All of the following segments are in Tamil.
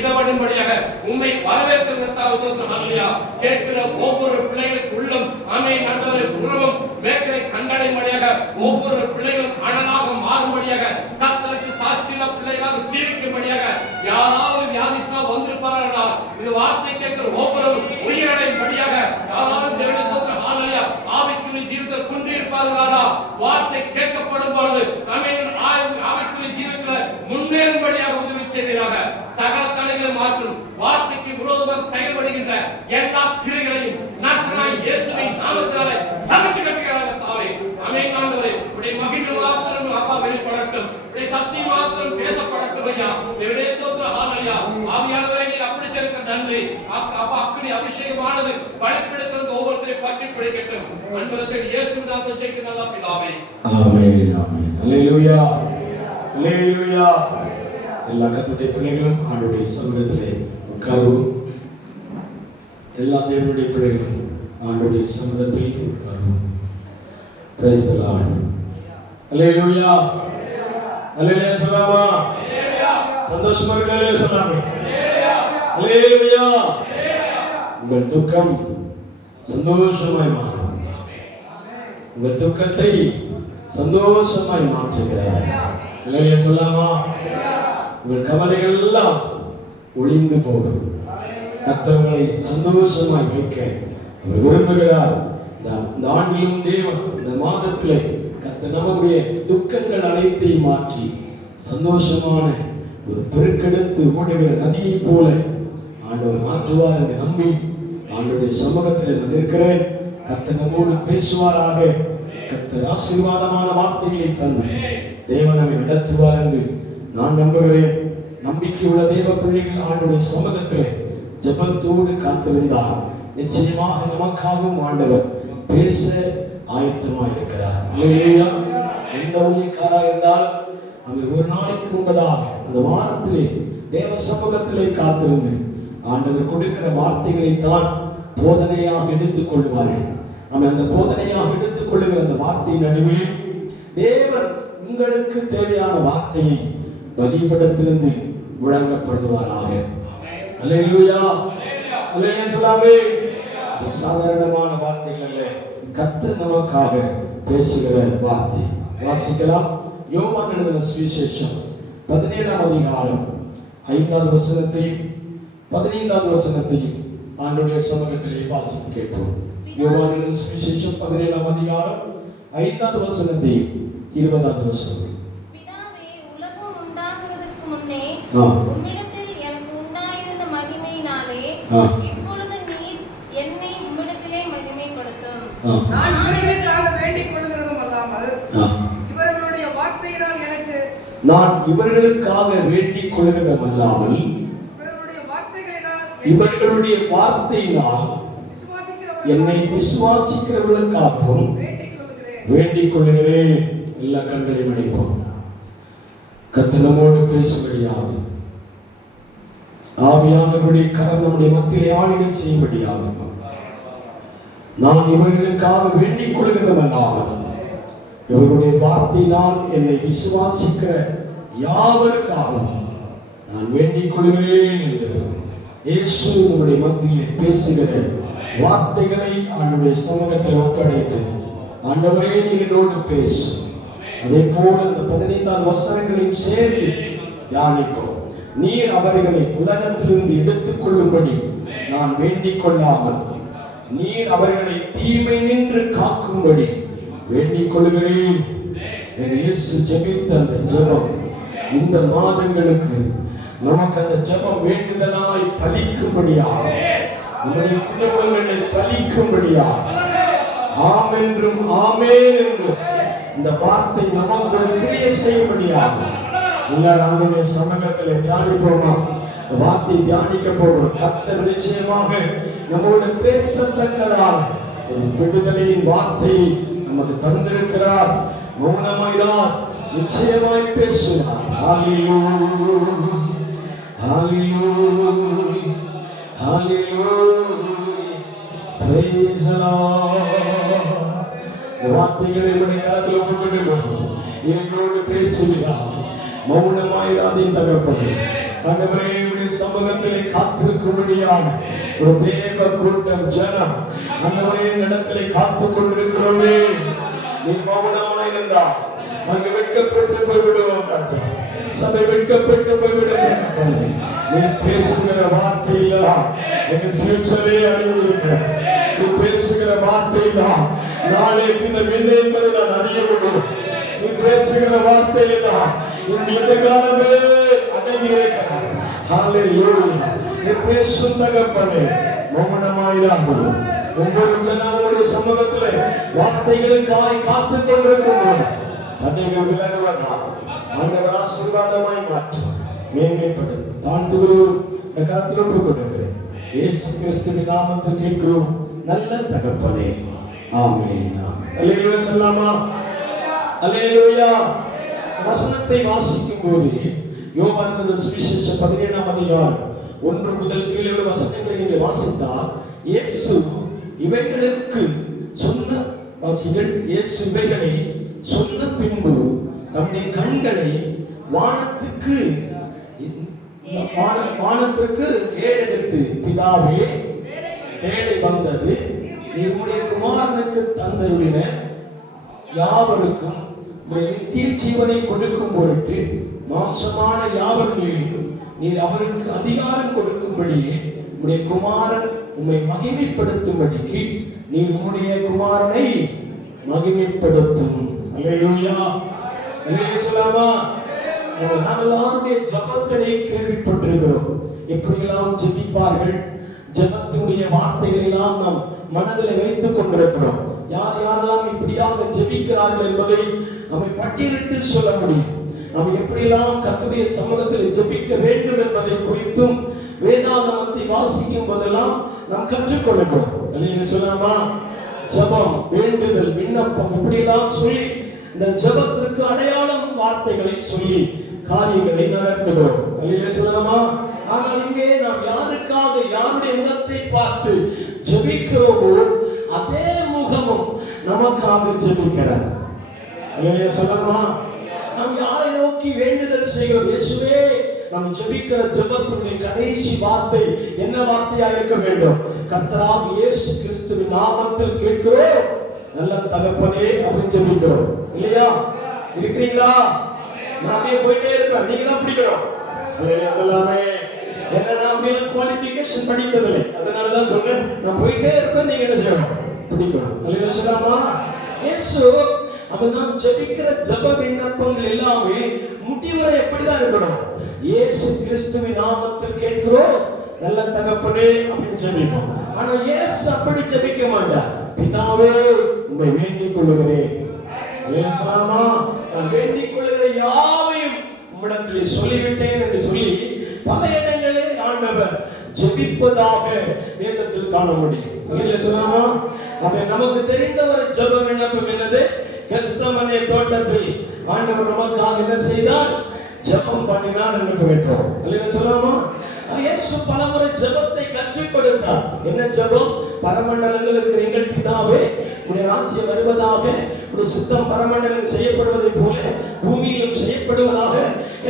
இடப்படும்படியாக உம்மை வரவேற்கிற ஹல்லேலூயா. கேட்கிற ஒவ்வொரு பிள்ளைகளுக்கு உள்ளம் ஆமென் ஆண்டவரே உறவும் மேற்றை கண்டடையும்படியாக ஒவ்வொரு பிள்ளைகளும் அனலாக மாறும்படியாக கர்த்தருக்கு சாட்சியுள்ள பிள்ளைகளாக ஜீவிக்கும்படியாக யாராவது வியாதிஸ்தா வந்திருப்பார்களா இது வார்த்தை கேட்கிற ஒவ்வொரு உயிரடையும்படியாக யாராவது தேவனுடைய சோத்திரம் ஹல்லேலூயா ஆவிக்குரிய ஜீவிதத்தில் குன்றியிருப்பார்களா வார்த்தை கேட்கப்படும் பொழுது ஆமென் ஆவிக்குரிய ஜீவிதத்தில் முன்னேறும்படியாக உதவி செய்வீராக. சகல தடைகளை மாற்றும் வார்த்தைக்கு விரோதமாக செயல்படுகின்ற எல்லா கிரியைகளையும் நசராய் இயேசுவின் நாமத்தினாலே சமத்து கட்டுகிறாங்க தாவே. ஆமென் ஆண்டவரே உடைய மகிமை மாத்திரம் அப்பா வெளிப்படட்டும், உடைய சத்தியம் மாத்திரம் பேசப்படட்டும் ஐயா. தேவனே ஸ்தோத்திரம் ஹல்லேலூயா. ஆவியானவரே நீர் அப்படி செய்த நன்றி. அப்பா அக்கினி அபிஷேகமானது பலப்படுத்துறது ஒவ்வொருத்தரையும் பற்றி பிடிக்கட்டும். அன்பரசே இயேசுவின் நாமத்தில் ஜெபிக்கிறேன் நல்ல பிதாவே. ஆமென் ஆமென். ஹல்லேலூயா ஹல்லேலூயா. எல்லா கர்த்தருடைய பிள்ளைகளும் ஆண்டவருடைய சமூகத்திலே உட்காருவோம். எல்லா தேவனுடைய பிள்ளைகளும் ஆண்டவருடைய சமூகத்தில் உட்காருவோம். Praise the Lord. ஹல்லேலூயா ஹல்லேலூயா சொல்லாமா? சந்தோஷமா இருக்கீங்களா? சொல்லாமே ஹல்லேலூயா. உங்கள் துக்கம் சந்தோஷமாய் மாறும். உங்கள் துக்கத்தை சந்தோஷமாய் மாற்றுகிறார். ஹல்லேலூயா சொல்லாமா? உங்கள் கவலைகள் எல்லாம் ஒளிந்து போகும். கர்த்தரை சந்தோஷமாய் வைக்க அவர் விரும்புகிறார். இந்த ஆண்டிலும் தேவன் இந்த மாதத்திலே கர்த்தர் நம்முடைய துக்கங்கள் அனைத்தையும் மாற்றி சந்தோஷமான ஒரு பெருக்கெடுத்து ஓடுகிற நதியை போல ஆண்டவர் மாற்றுவார் என்று நம்பி ஆண்டவருடைய சமூகத்தில் நான் இருக்கிறேன். கர்த்தர் நம்மோடு பேசுவாராக. கர்த்தர் ஆசீர்வாதமான வார்த்தைகளை தந்து தேவன் நம்மை நடத்துவார் என்று நான் நம்புகிறேன். நம்பிக்கையுள்ள தேவ பிள்ளைகள் ஆண்டவருடைய சமூகத்திலே ஜெபத்தோடு காத்திருந்தார் நிச்சயமாக நமக்காகவும் ஆண்டவர் பேச ஆயத்தமாக இருக்கிறார். ஹல்லேலூயா. எந்த ஊழியக்காரராக இருந்தால் அவர் ஒரு நாளைக்கு முன்பதாக அந்த வாரத்திலே தேவ சமூகத்திலே காத்திருந்து ஆண்டவர் கொடுக்கிற வார்த்தைகளை தான் போதனையாக எடுத்துக் கொள்வார்கள். நம்ம அந்த போதனையாக எடுத்துக் கொள்ளுகிற அந்த வார்த்தையின் நடுவில் தேவன் உங்களுக்கு தேவையான வார்த்தையை பலிபீடத்திலிருந்து முழங்கப்படுவாராக. ஹல்லேலூயா ஹல்லேலூயா சொல்லாமே. சாதாரணமான வார்த்தைகள் அல்ல, கர்த்தர் நமக்காக பேசுகிற வார்த்தை. வாசிக்கலாம். யோவான் எழுதின சுவிசேஷம் 17ஆம் அதிகாரம் 5வது வசனத்தையும் 15வது வசனத்தையும் ஆண்டவருடைய சமூகத்திலே வாசிக்க கேட்போம். யோவான் எழுதின சுவிசேஷம் 17ஆம் அதிகாரம் 5வது வசனத்தையும் 20வது வசனம். பிதாவே, உலகம் உண்டாகுவதற்கு முன்னே உம்மிடத்தில் எனக்கு உண்டாயிருந்த மகிமையினாலே இப்பொழுது நீர் என்னை உம்மிடத்திலே மகிமைப்படுத்தும். நான் இவர்களுக்காக வேண்டிக் கொள்கிறதும் அல்லாமல் இவர்களுடைய வார்த்தையினால் இவர்களுடைய வார்த்தையினால் என்னை விசுவாசிக்கிறவர்களுக்காகவும் வேண்டிக் கொள்கிறேன். எல்லா கண்களையும் அடைப்போம். கர்த்தர் நம்மோடு பேசும்படியாக ஆவியானவருடைய கரம் நம்முடைய மத்தியிலே ஆளுகை செய்யும்படியாக நான் இவர்களுக்காக வேண்டிக் கொள்கிறதல்லாமல் இவர்களுடைய வார்த்தையினால் என்னை விசுவாசிக்கிற யாவருக்காகவும் நான் வேண்டிக் கொள்கிறேன் என்று இயேசு நம்முடைய மத்தியிலே பேசுகிற வார்த்தைகளை ஆண்டவருடைய சமூகத்தில் ஒப்படைத்து ஆண்டவரே நீர் என்னோடு பேசு. அதே போல அந்த 15 வசனங்களையும் சேர்த்து தியானிப்போம். நீர் அவர்களை உலகத்திலிருந்து எடுத்துக் கொள்ளும்படி நான் வேண்டிக் கொள்ளாமல் நீர் அவர்களை தீமை நின்று காக்கும்படி வேண்டிக் கொள்கிறேன். இயேசு ஜெபித்த அந்த ஜெபம் இந்த மாதங்களுக்கு நமக்கு அந்த ஜெபம் வேண்டுதலாய் பலிக்கும்படியாக நம்முடைய குடும்பங்களில் பலிக்கும்படியாக ஆம் என்றும் ஆமென் என்றும் இந்த வார்த்தை நமக்கு ஒரு கிரியை செய்யும்படியாக எல்லாரும் ஆண்டவருடைய சமூகத்தில் தியானிப்போமா? வார்த்தை தியானிக்க போகிறோம். கர்த்தர் நிச்சயமாக நம்மோடு பேசத்தக்கதான ஒரு விடுதலையின் வார்த்தையை நமக்கு தந்திருக்கிறார். மௌனமாயிரார், நிச்சயமாய் பேசுகிறார். ஹல்லேலூயா ஹல்லேலூயா ஹல்லேலூயா praise the Lord. வார்த்தைகளை நம்முடைய கரத்தில் ஒப்புக்கொடுக்கிறோம். எங்களோடு பேசுகிறார். மௌனமாயிராதே தகப்பனே. ஆண்டவரே உம்முடைய சமூகத்திலே காத்திருக்கும்படியான ஒரு தேவ கூட்டம் ஜனம் ஆண்டவரே இடத்திலே காத்துக் கொண்டிருக்கிறோமே. நீ மௌனமாயிருந்தால் நாங்க வெட்கப்பட்டு போய்விடுவோம் ராஜா. சபை வெட்கப்பட்டு போய்விடும். நீ பேசுகிற வார்த்தையில எங்க ஃபியூச்சரே அடைந்திருக்கிற நீ பேசுகிற வார்த்தையில நாளை தினம் இல்லை என்பதை நான் அறிய முடியும். நீ பேசுகிற வார்த்தையில இந்த எதிர்காலமே அடங்கியிருக்கிறார். ஹalleluya. நீ பேசும் தகப்பனே மௌனமாயிராமல் ஒவ்வொரு ஜனங்களுடைய சமூகத்திலே வார்த்தைகளுக்காய் காத்துக் கொண்டிருக்கும் போது தடைகள் விலகுவதா ஆண்டவர் ஆசீர்வாதமாய் மாற்றும் மேன்மைப்படும் தாழ்த்துகிறோம். இந்த கரத்தில் ஒப்புக் கொடுக்கிறேன். இயேசு கிறிஸ்துவின் நாமத்தில் கேட்கிறோம் நல்ல தகப்பனே. ஆமென். அல்லேலூயா சொல்லலாமா? அல்லேலூயா. வசனத்தை வாசிக்கும் போது யோவான் சுவிசேஷம் 17ஆம் அதிகாரம் 1 முதல் கீழே உள்ள வசனங்களை நீங்கள் வாசித்தால் இயேசு இவைகளுக்கு சொன்ன வாசிகள் இயேசு இவைகளை சொன்ன பின்பு தம்முடைய கண்களை வானத்துக்கு ஏறெடுத்து பிதாவே வேலை வந்தது உம்முடைய குமாரனுக்கு தந்தருளின யாவருக்கும் நித்திய ஜீவனை கொடுக்கும் பொருட்டு மாம்சமான யாவர் மேலும் நீர் அவருக்கு அதிகாரம் கொடுக்கும்படியே உம்முடைய குமாரன் உம்மை மகிமைப்படுத்தும்படிக்கு நீர் உம்முடைய குமாரனை மகிமைப்படுத்தும். அல்லேலூயா. அல்லேலூயா சொல்லலாமா? நாம் எல்லாருடைய ஜபங்களை கேள்விப்பட்டிருக்கிறோம். எப்படியெல்லாம் ஜெபிப்பார்கள், ஜபத்தினுடைய வார்த்தைகளை எல்லாம் நாம் மனதில் வைத்துக் கொண்டிருக்கிறோம். யார் யாரெல்லாம் இப்படியாக ஜெபிக்கிறார்கள் என்பதை நம்மை பட்டியலிட்டு சொல்ல முடியும். நாம் எப்படியெல்லாம் கர்த்தருடைய சமூகத்தில் ஜெபிக்க வேண்டும் என்பதை குறித்தும் வேதாகமத்தை வாசிக்கும் போதெல்லாம் நாம் கற்றுக்கொள்கிறோம். அல்லேலூயா சொல்லலாமா? ஜபம், வேண்டுதல், விண்ணப்பம் இப்படியெல்லாம் சொல்லி இந்த ஜபத்திற்கு அடையாளம் வார்த்தைகளை சொல்லி காரியங்களை நடத்துகிறோம். அல்லேலூயா சொல்லலாமா? ஆனால் இங்கே நாம் யாருக்காக யாருடைய முகத்தை பார்த்து ஜெபிக்கிறோமோ அதே முகமும் நமக்காக ஜெபிக்கிறார். அல்லேலூயா சொல்லலாமா? நாம் யாரை நோக்கி வேண்டுதல் செய்கிறோம்? இயேசுவே, நாம் ஜெபிக்கிற ஜெபத்துடைய கடைசி வார்த்தை என்ன வார்த்தையா இருக்க வேண்டும்? கர்த்தராகிய இயேசு கிறிஸ்துவின் நாமத்தில் கேட்கிறோம் நல்ல தகப்பனே அப்படின்னு ஜெபிக்கிறோம். இல்லையா? இருக்கிறீங்களா? நான் போயிட்டே இருப்பேன், நீங்க தான் பிடிக்கணும். அல்லேலூயா சொல்லாமே. என்ன நான் குவாலிஃபிகேஷன் படித்ததில்லை, அதனாலதான் சொல்றேன். நான் போயிட்டே இருப்பேன், நீங்க என்ன செய்யணும்? பிடிக்கணும். அல்லேலூயா சொல்லாமா? இயேசு அப்பதான் ஜெபிக்கிற ஜெப விண்ணப்பங்கள் எல்லாமே முடிவரை எப்படிதான் இருக்கணும்? இயேசு கிறிஸ்துவின் நாமத்தில் கேட்கிறோம் நல்ல தகப்பனே அப்படின்னு ஜெபிப்போம். ஆனா இயேசு அப்படி ஜெபிக்க மாட்டார். பிதாவே உம்மை வேண்டிக் கொள்ளுகிறேன். அல்லேலூயா சொல்லாமா? நான் வேண்டிக் கொள்ளுகிற யாவையும் உம்மிடத்திலே சொல்லிவிட்டேன் என்று சொல்லி பல இடங்களில் ஆண்டவர் ஜெபிப்பதாக வேதத்தில் காண முடியும். அல்லேலூயா சொல்லாமா? அப்ப நமக்கு தெரிந்த ஒரு ஜெப விண்ணப்பம் என்னது? கெத்செமனே தோட்டத்தில் ஆண்டவர் நமக்காக என்ன செய்தார்? ஜெபம் பண்ணினார் என்று பெற்றோம். அல்லேலூயா சொல்லாமா? இயேசு பலமுறை ஜெபத்தை கற்றுக் கொடுத்தார். என்ன ஜெபம்? பரமண்டலங்கள் இருக்கிற எங்கள் பிதாவே, உம்முடைய ராஜ்யம் வருவதாக, உம்முடைய சித்தம் பரமண்டலம் செய்யப்படுவதை போல பூமியிலும் செய்யப்படுவதாக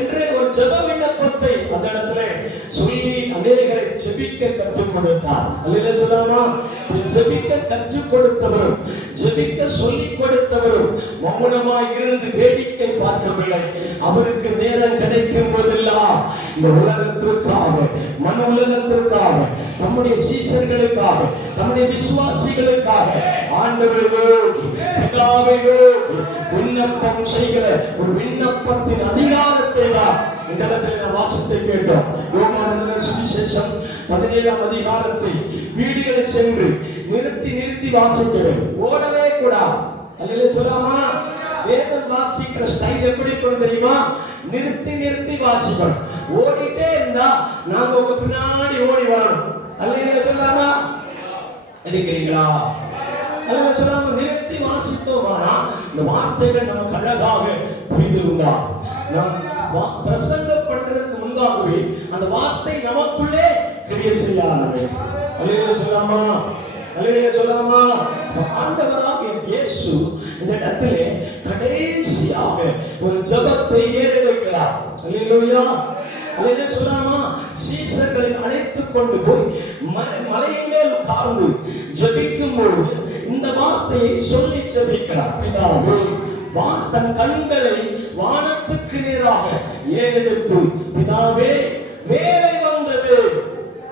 என்ற ஒரு ஜெப விண்ணப்பத்தை அந்த இடத்துல சொல்லி அநேகரை ஜெபிக்க கற்றுக் கொடுத்தார். அல்லேலூயா சொல்லாமா? ஜெபிக்க கற்றுக் கொடுத்தவரும் ஜெபிக்க சொல்லிக் கொடுத்தவரும் மௌனமாய் இருந்து வேடிக்கை பார்க்கவில்லை. அவருக்கு நேரம் கிடைக்கும் போதெல்லாம் இந்த உலகத்திற்காக, மனு உலகத்திற்காக, தம்முடைய சீசர்களுக்காக, தம்முடைய விசுவாசிகளுக்காக ஆண்டவரை நோக்கி, பிதாவை நோக்கி விண்ணப்பம் செய்கிற ஒரு விண்ணப்பத்தின் அதிகாரத்தை தான் இந்த இடத்துல நான் வாசித்து கேட்டோம். யோவான் சுவிசேஷம் 17ஆம் அதிகாரத்தை வீடுகளில் சென்று நிறுத்தி வாசிக்கிறேன். ஓடவே கூடாது. அல்லேலூயா சொல்லாமா? வேதம் வாசிக்கிற ஸ்டைல் எப்படி இருக்கும் தெரியுமா? நிறுத்தி வாசிக்கணும். ஓடிட்டே இருந்தா நாங்க உங்க பின்னாடி ஓடி வரணும். அல்லேலூயா சொல்லாமா? இருக்கிறீங்களா? அல்லேலூயா சொல்லாம நிறுத்தி வாசித்தோமானா இந்த வார்த்தைகள் நமக்கு அழகாக புரிந்து உண்டா? நாம் பிரசங்கம் பண்றதுக்கு முன்பாகவே அந்த வார்த்தை நமக்குள்ளே கிரியை செய்ய ஆரம்பிக்கும். அல்லேலூயா சொல்லாமா? அல்லேலூயா சொல்லாமா? ஆண்டவராகிய இயேசு இந்த இடத்திலே கடைசியாக ஒரு ஜெபத்தை ஏறெடுக்கிறார். அல்லேலூயா. அல்லேலூயா சொல்லாமா. சீசர்களை அழைத்துக் கொண்டு போய் மலையின் மேல் உட்கார்ந்து ஜெபிக்கும் பொழுது இந்த வார்த்தையை சொல்லி ஜெபிக்கிறார். பிதாவே, தன் கண்களை வானத்துக்கு நேராக ஏறெடுத்து, பிதாவே வேலை வந்தது.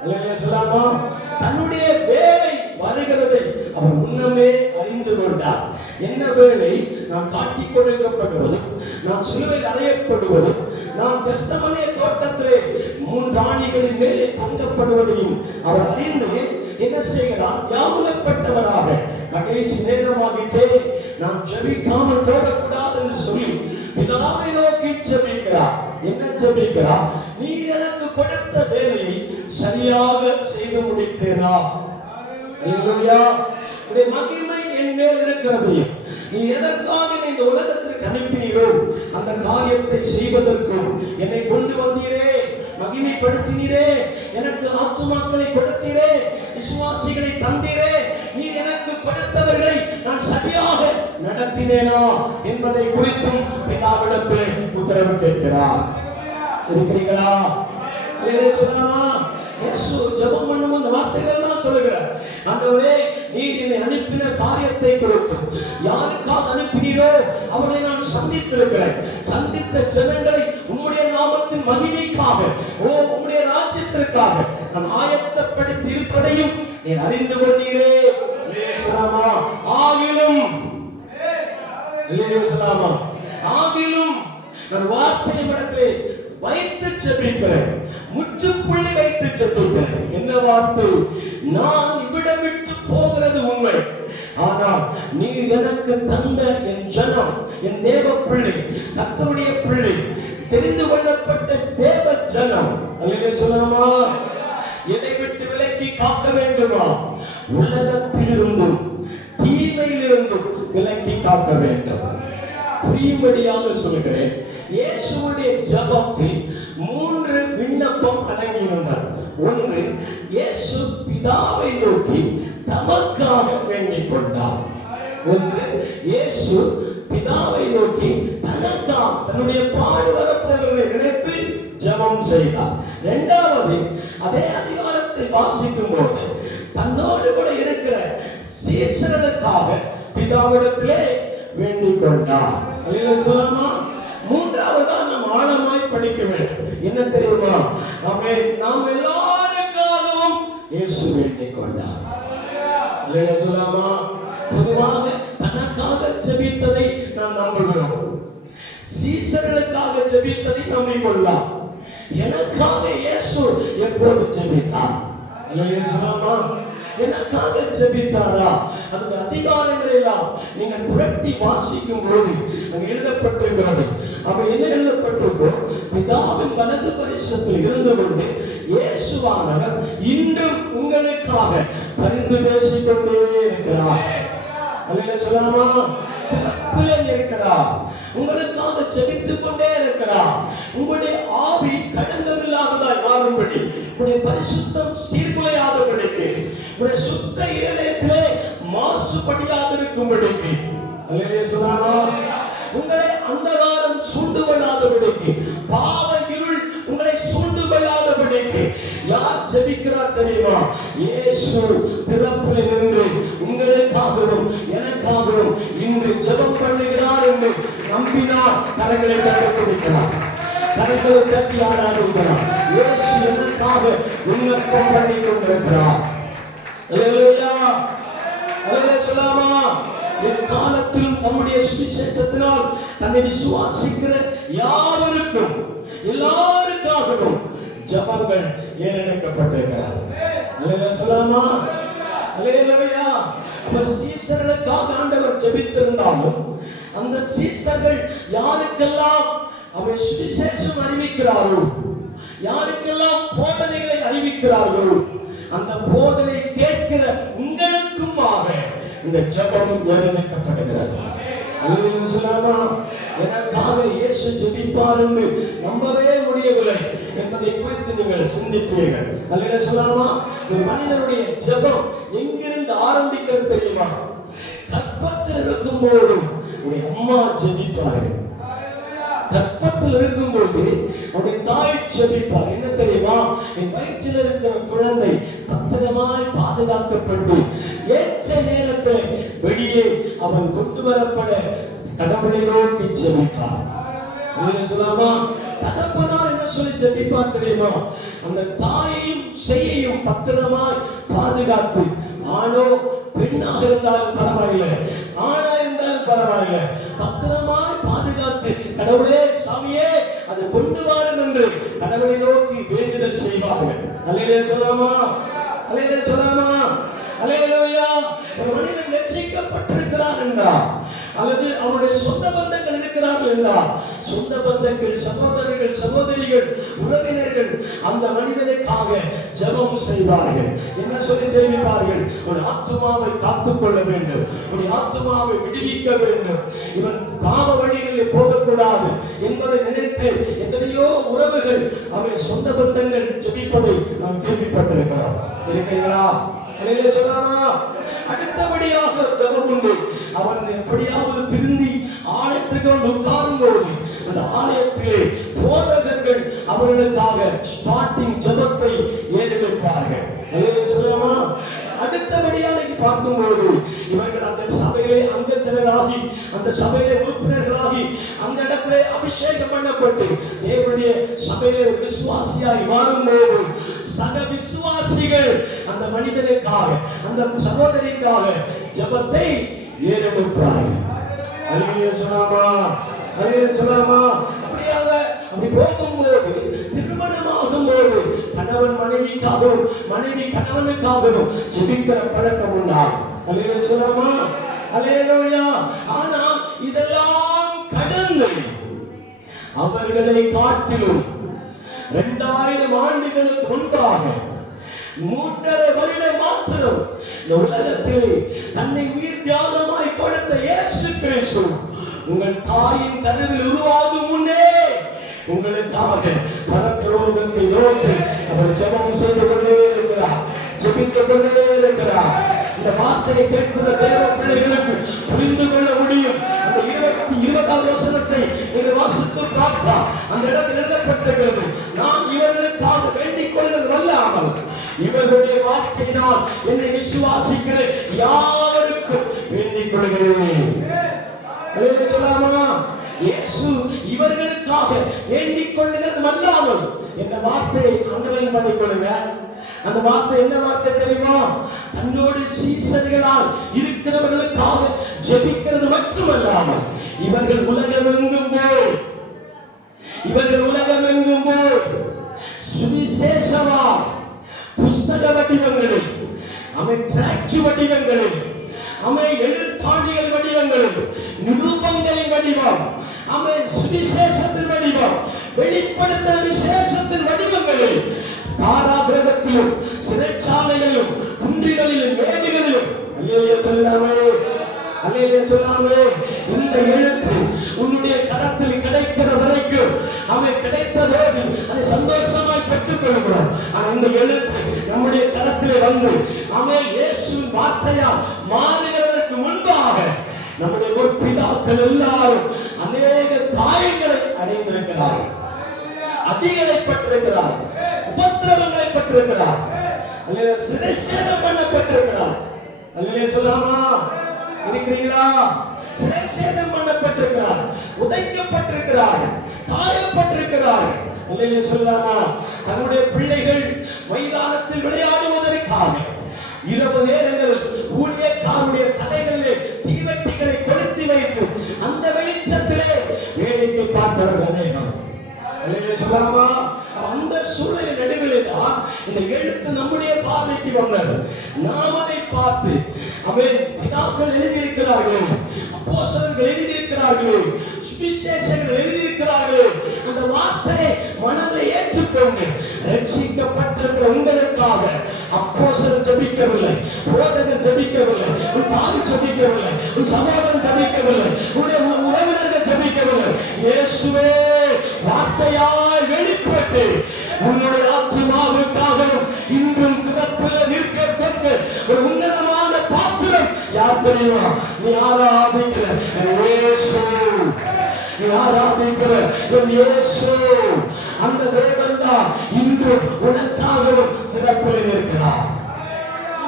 அல்லேலூயா சொல்லாமா. தன்னுடைய வேலை வருகிறதை அவர் முன்னமே அறிந்து கொண்டார். என்ன வேலை? நான் காட்டிக் கொடுக்கப்படுவதும், நான் சிலுவையில் அறையப்படுவதும், நான் கெத்செமனே தோட்டத்திலே 3 ஆணிகளின் மேலே தொங்கப்படுவதையும் அவர் அறிந்து என்ன செய்கிறார்? வியாகுலப்பட்டவராக, கடைசி நேரமாகிட்டே நான் ஜெபிக்காமல் போகக்கூடாது என்று சொல்லி பிதாவை நோக்கி ஜெபிக்கிறார். என்ன ஜெபிக்கிறார்? நீ எனக்கு கொடுத்த வேலையை சரியாக செய்து முடித்தேனா? அல்லேலூயா. உடைய மகிமை என் மேல் இருக்கிறது. நீ எதற்காக இந்த உலகத்திற்கு அனுப்பினீரோ அந்த காரியத்தை செய்வதற்கும் என்னை கொண்டு வந்தீரே, மகிமைப்படுத்தினீரே, எனக்கு ஆத்துமாக்களை கொடுத்தீரே, விசுவாசிகளை தந்தீரே, நீ எனக்கு கொடுத்தவர்களை நான் சரியாக நடத்தினேனா என்பதை குறித்தும் பிதாவிடத்தில் உத்தரவு கேட்கிறார். இருக்கிறீங்களா? சொல்லலாமா? இயேசு ஜெபம் பண்ணும் அந்த வார்த்தைகள் எல்லாம் சொல்லுகிறார். ஆண்டவரே, நீர் என்னை அனுப்பின காரியத்தை குறித்து, யாருக்காக அனுப்பினீரோ அவர்களை நான் சந்தித்திருக்கிறேன். சந்தித்த ஜனங்களை உம்முடைய நாமத்தின் மகிமைக்காக, உம்முடைய ராஜ்யத்திற்காக நான் ஆயத்தப்படுத்தி இருப்பதையும் நீர் அறிந்து கொண்டீரே. ஆகிலும் ஆகிலும் நான் வார்த்தை இடத்திலே வைத்து ஜெபிக்கிறேன், முற்றுப்புள்ளி வைத்து ஜெபிக்கிறேன். என்ன வார்த்தை? நான் இவ்விடம் விட்டு போகிறது உண்மை, ஆனால் நீ எனக்கு தந்த என் ஜனம், என் தேவ பிள்ளை, கர்த்தருடைய பிள்ளை, தெரிந்து கொள்ளப்பட்ட தேவ ஜனம். அல்லேலூயா சொல்லலாமா? எதை விட்டு விலக்கி காக்க வேண்டுமா? உலகத்திலிருந்தும் தீமையிலிருந்தும் விலக்கி காக்க வேண்டும். புரியும்படியாக சொல்கிறேன். இயேசுவுடைய ஜெபத்தில் 3 விண்ணப்பம் அடங்கியிருந்தார். ஒன்று, இயேசு பிதாவை நோக்கி தமக்காக வேண்டிக் கொண்டார். ஒன்று, இயேசு பிதாவை நோக்கி தனக்காக, தன்னுடைய பாடு வரப்போகிறதை நினைத்து ஜெபம் செய்தார். இரண்டாவது, அதே அதிகாரத்தை வாசிக்கும் போது தன்னோடு கூட இருக்கிற சீசர்களுக்காக பிதாவிடத்திலே வேண்டிக் கொண்டார். அல்லேலூயா சொல்லலாமா? மூன்றாவதா நாம் ஆழமாய் படிக்க வேண்டும். என்ன தெரியுமா? நாம் எல்லாருக்காகவும் இயேசு வேண்டிக் கொண்டார். அல்லேலூயா சொல்லலாமா? பொதுவாக தனக்காக ஜெபித்ததை நாம் நம்புகிறோம், சீசர்களுக்காக ஜெபித்ததை நம்பிக்கொள்ளலாம். எனக்காக இயேசு எப்போது ஜெபித்தார்? அல்லேலூயா சொல்லலாமா? எனக்காக ஜெபித்தாரா? அந்த அதிகாரங்களை எல்லாம் நீங்கள் புரட்டி வாசிக்கும் போது அங்கு எழுதப்பட்டிருக்கிறது. அப்ப என்ன எழுதப்பட்டிருக்கோ? பிதாவின் வலது பரிசத்தில் இருந்து கொண்டு இயேசுவானவர் இன்றும் உங்களுக்காக பரிந்து பேசிக் கொண்டே இருக்கிறார். அல்லேலூயா சொல்லலாமா? திறப்பிலே இருக்கிறார், உங்களுக்காக ஜெபித்துக் கொண்டே இருக்கிறார். உங்களுடைய ஆவி களங்கமில்லாததாய் மாறும்படி, உங்களுடைய பரிசுத்தம் சீர்குலையாதபடிக்கு, உங்களுடைய சுத்த இதயத்திலே மாசுபடியாதிருக்கும்படிக்கு, அல்லேலூயா சொல்லலாமா? உங்களை அந்தகாரம் சூழ்ந்து கொள்ளாதபடிக்கு, பாவ இருள் உங்களை சூழ்ந்து கொள்ளாதபடிக்கு யார் ஜெபிக்கிறார் தெரியுமா? இயேசு திறப்பில் நின்று உங்களுக்காகவும் எனக்காகவும் இன்று ஜெபம் பண்ணுகிறார் என்று நம்பினார். கரங்களை தட்டிக்கிறார், கரங்களை தட்டி ஆராதிக்கிறார். இயேசு எனக்காக விண்ணப்பம் பண்ணி கொண்டிருக்கிறார். அல்லேலூயா அல்லேலூயா சொல்லலாமா? எக்காலத்திலும் தம்முடைய சுவிசேஷத்தினால் தன்னை விசுவாசிக்கிற யாவருக்கும் எல்லாருக்காகவும் ஜெபங்கள் ஏறெடுக்கப்பட்டிருக்கிறார். அல்லேலூயா சொல்லலாமா? அல்லேலூயா. அப்ப சீசர்களுக்காக ஆண்டவர் ஜெபித்திருந்தாலும் அந்த சீசர்கள் யாருக்கெல்லாம் அவர் சுவிசேஷம் அறிவிக்கிறார்கள், யாருக்கெல்லாம் போதனைகளை அறிவிக்கிறார்கள், அந்த போதனை கேட்கிற உங்களுக்குமாக இந்த ஜெபம் ஏறெடுக்கப்படுகிறது. அல்லேலூயா சொல்லலாமா? எனக்காக இயேசு ஜெபிப்பார் என்று நம்பவே முடியவில்லை என்பதை குறித்து நீங்கள் சிந்திப்பீர்கள். அல்லேலூயா சொல்லலாமா? ஒரு மனிதனுடைய ஜெபம் எங்கிருந்து ஆரம்பிக்கிறது தெரியுமா? கர்ப்பத்தில் இருக்கும்போது உடைய அம்மா ஜெபிப்பார்கள். கர்ப்பத்தில் இருக்கும்போது அவருடைய தாய் ஜெபிப்பார். என்ன தெரியுமா? என் வயிற்றில் இருக்கிற குழந்தை பத்திரமாய் பாதுகாக்கப்பட்டு ஏற்ற நேரத்தில் வெளியே அவன் கொண்டு வரப்பட கடவுளை நோக்கி ஜெபிப்பார். சொல்லாமா? தகப்பனார் என்ன சொல்லி ஜெபிப்பார் தெரியுமா? அந்த தாயையும் செய்யையும் பத்திரமாய் பாதுகாத்து, ஆணோ பெண்ணாக இருந்தாலும் பரவாயில்லை, ஆணா இருந்தாலும் பரவாயில்லை, பத்திரமாய் பாதுகாத்து கடவுளே சாமியே அதை கொண்டு வாரும் என்று கடவுளை நோக்கி வேண்டுதல் செய்வார்கள். அல்லேலூயா சொல்லாமா? அல்லேலூயா சொல்லாமா? அல்லேலூயா. ஒரு மனிதன் ரட்சிக்கப்பட்டிருக்கிறார் என்றால், அல்லது அவருடைய சொந்த பந்தங்கள் இருக்கிறார்கள் என்றால், சொந்த பந்தங்கள், சகோதரர்கள், சகோதரிகள், உறவினர்கள் அந்த மனிதனுக்காக ஜெபம் செய்வார்கள். என்ன சொல்லி ஜெபிப்பார்கள்? அவன் ஆத்துமாவை காத்துக் கொள்ள வேண்டும், அவன் ஆத்துமாவை விடுவிக்க வேண்டும், இவன் பாவ வழிகளில் போகக்கூடாது என்பதை நினைத்து எத்தனையோ உறவுகள், அவன் சொந்த பந்தங்கள் ஜெபிப்பதை நாம் கேள்விப்பட்டிருக்கிறோம். இருக்கிறீங்களா? அல்லேலூயா சொல்லாமா? அடுத்தபடியாக ஜெபம் உண்டு. அவன் எப்படியாவது திருந்தி ஆலயத்திற்கு வந்து உட்காரும் போது அந்த ஆலயத்திலே போதகர்கள் அவர்களுக்காக ஸ்டார்டிங் ஜெபத்தை ஏறெடுப்பார்கள். அல்லேலூயா சொல்லாமா? அடுத்தபடியாக பார்க்கும்போது இவர்கள் அந்த சபையிலே அங்கத்தினராகி, அந்த சபையிலே உறுப்பினர்களாகி, அந்த இடத்திலே அபிஷேகம் பண்ணப்பட்டு தேவனுடைய சபையிலே ஒரு விசுவாசியாய் மாறும்போது சக விசுவாசிகள் அந்த மனிதனுக்காக, அந்த சகோதரிக்காக ஜெபத்தை ஏறெடுப்பார்கள். அல்லேலூயா சொல்லாமா? அல்லேலூயா சொல்லாமா? அப்படி போகும்போது, திருமணமாகும் போது கணவன் மனைவிக்காகவும் மனைவி கணவனுக்காகவும் ஜெபிக்கிற பழக்கம் உண்டாகும். அல்லேலூயா சொல்லாமா? அல்லேலூயா. ஆனா இதெல்லாம் கடந்து அவர்களை காட்டிலும் 2000 ஆண்டுகளுக்கு முன்பாக 3.5 வருடம் மாத்திரம் இந்த உலகத்தில் தன்னை உயிர் தியாகமாய் கொடுத்த இயேசு கிறிஸ்து உங்கள் தாயின் கருவில் உருவாகும் முன்னே உங்களுக்காக பரலோகத்தை நோக்கி அவர் ஜெபம் செய்து கொண்டே இருக்கிறார், ஜெபித்துக் கொண்டே இருக்கிறார். இந்த வார்த்தையை கேட்கிற தேவ பிள்ளைகளுக்கு புரிந்து கொள்ள முடியும். அந்த 20 வசனத்தை நீங்கள் வாசித்து பார்த்தா அந்த இடத்தில் எழுதப்பட்டிருக்கிறது, நான் இவர்களுக்காக வேண்டிக் கொள்வது அல்லாமல் இவர்களுடைய வார்த்தையினால் என்னை விசுவாசிக்கிற யாவருக்கும் வேண்டிக் கொள்கிறேன். அல்லேலூயா சொல்லாமா? இயேசு இவர்களுக்காக வேண்டிக் கொள்கிறது அல்லாமல் என்ற வார்த்தையை அண்டர்லைன் பண்ணிக் கொள்ளுங்க. அந்த வார்த்தை என்ன வார்த்தை தெரியுமா? தன்னோடு சீசர்களால் இருக்கிறவர்களுக்காக ஜெபிக்கிறது மட்டுமல்லாமல் இவர்கள் உலகமெங்கும் போய் சுவிசேஷமா புஸ்தக வடிவங்களில், டிராக்ட் வடிவங்களில், எழுத்தாணிகள் வடிவங்களில், நிருபங்களின் வடிவம், சுவிசேஷத்தின் வடிவம், வெளிப்படுத்த விசேஷத்தின் வடிவங்களில், காராகிரகத்திலும் சிறைச்சாலைகளிலும் குன்றிகளிலும் மேடுகளிலும், அல்லேலூயா சொல்லாமே, அல்லேலூயா சொல்லாமே, இந்த எழுத்து உன்னுடைய கரத்தில் கிடைக்கிற வரைக்கும் கிடைத்ததோடு அதை சந்தோஷமாய் பெற்றுக் கொள்கிறோம். இந்த எழுத்து நம்முடைய கரத்திலே வந்து இயேசுவின் வார்த்தையால் மாறுகிறதற்கு முன்பாக நம்முடைய முற்பிதாக்கள் எல்லாரும் அநேக காயங்களை அடைந்திருக்கிறார்கள், அடிகளை பட்டிருக்கிறார், உபத்திரவங்களை பட்டிருக்கிறார், அல்லது சிறைச்சேதம் பண்ணப்பட்டிருக்கிறார். அல்லேலூயா சொல்லாமா? இருக்கிறீங்களா? சிறைச்சேதம் பண்ணப்பட்டிருக்கிறார், உதைக்கப்பட்டிருக்கிறார், காயப்பட்டிருக்கிறார். அல்லேலூயா சொல்லாமா? தன்னுடைய பிள்ளைகள் மைதானத்தில் விளையாடுவதற்காக இரவு நேரங்கள் ஊழியக்காரருடைய தலைகளிலே தீவட்டிகளை கொளுத்தி வைத்து அந்த வெளிச்சத்திலே வேடிக்கை பார்த்தவர்கள் அநேகம். அல்லேலூயா சொல்லாமா? அந்த சூழலின் நடுவில் தான் இந்த எழுத்து நம்முடைய பார்வைக்கு வந்தது. நாம் அதை பார்த்து பிதாக்கள் எழுதியிருக்கிறார்கள், அப்போஸ்தலர்கள் எழுதியிருக்கிறார்கள், சுவிசேஷகர்கள் எழுதியிருக்கிறார்கள். அந்த வார்த்தையை மனதை ஏற்றுக்கொண்டு ரட்சிக்கப்பட்டிருக்கிற உங்களுக்காக அப்போஸ்தலர் ஜெபிக்கவில்லை, போதகர் ஜெபிக்கவில்லை, உன் தாய் ஜெபிக்கவில்லை, உன் சகோதரன் ஜெபிக்கவில்லை, உன்னுடைய உறவினர்கள் ஜெபிக்கவில்லை. இயேசுவே வார்த்தையாய் வெளிப்பட்டு உன்னுடைய ஆத்துமாவுக்காகவும் இன்றும் திறப்பில் நிற்கத்தக்க ஒரு உன்னதமான பாத்திரம் யார் தெரியுமா? நீ ஆராதிக்கிற இயேசு, நீ ஆராதிக்கிற என் இயேசு. அந்த தேவன் தான் இன்று உனக்காகவும் திறப்பில் இருக்கிறார்.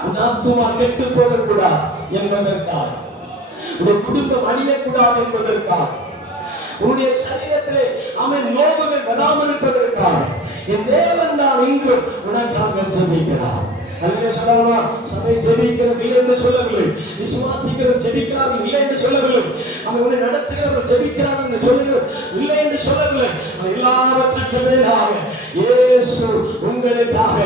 உன் ஆத்துமா கெட்டு போகக்கூடாது என்பதற்காக, உன் குடும்பம் அழியக்கூடாது என்பதற்காக, உன்னுடைய சரீரத்திலே அவன் நோவுகள் வராமல் இருப்பதற்காக என் தேவன் தான் இன்று உனக்காக ஜெபிக்கிறார். அல்லேலூயா சொல்லலாமா? சபை ஜெபிக்கிறது இல்லை என்று சொல்லவில்லை, விசுவாசிக்கிறவர் ஜெபிக்கிறார்கள் இல்லை என்று சொல்லவில்லை, அவன் உன்னை நடத்துகிறவர் ஜெபிக்கிறார்கள் என்று சொல்லுகிறது இல்லை என்று சொல்லவில்லை. எல்லாவற்றுக்கும் மேலாக இயேசு உங்களுக்காக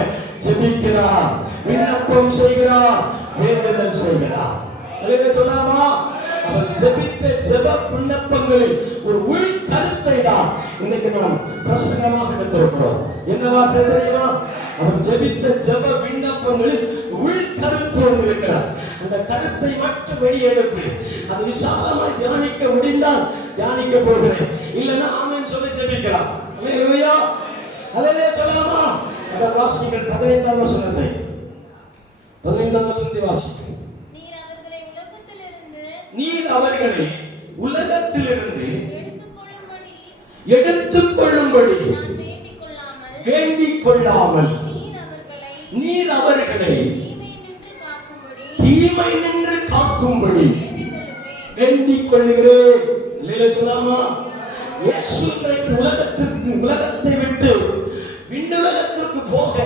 ஜெபிக்கிறார், விண்ணப்பம் செய்கிறார், வேண்டுதல் செய்கிறார். அல்லேலூயா சொல்லலாமா? அவர் ஜெபித்த ஜெப விண்ணப்பங்களில் ஒரு உள் கருத்தை தான் இன்னைக்கு நாம் பிரசங்கமாக எடுத்திருக்கிறோம். என்ன வார்த்தை தெரியுமா? அவர் ஜெபித்த ஜெப விண்ணப்பங்களில் உள் கருத்து ஒன்று இருக்கிறார். அந்த கருத்தை மட்டும் வெளியெடுத்து அது விசாலமாய் தியானிக்க முடிந்தால் தியானிக்க போகிறேன், இல்லைன்னா ஆமென் சொல்லி ஜெபிக்கலாம். அல்லேலூயா அல்லேலூயா சொல்லலாமா? அதை வாசிங்கள் 15ஆம் வசனத்தை, 15ஆம் வசனத்தை வாசிங்கள். நீர் அவர்களை உலகத்திலிருந்து எடுத்துக்கொள்ளும்படி வேண்டிக் கொள்ளாமல் நீர் அவர்களை தீமை நின்று காக்கும்படி வேண்டிக் கொள்ளுகிறேன். இல்லையா சொல்லாமா? இயேசு உலகத்தை விட்டு விண்ணுலகத்திற்கு போக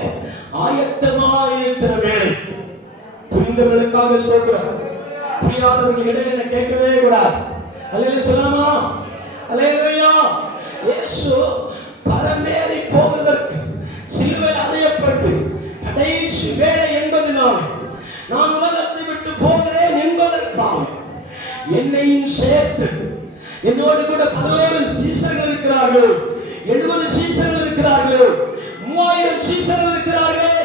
ஆயத்தமாயிருக்கிற வேளை. புரிந்தவர்களுக்காக சொல்கிறேன், புரியாதவர்கள் இடையில கேட்கவே கூடாது. அல்லேலூயா சொல்லாமா? அல்லேலூயா. இயேசு பரமேறி போவதற்கு சிலுவையில் அறையப்பட்டு கடைசி வேளை என்பதனாலே நான் உலகத்தை விட்டு போகிறேன் என்பதற்காக என்னையும் சேர்த்து என்னோடு கூட 11 சீசர்கள் இருக்கிறார்கள், 70 சீசர்கள் இருக்கிறார்கள், 3000 சீசர்கள் இருக்கிறார்கள்.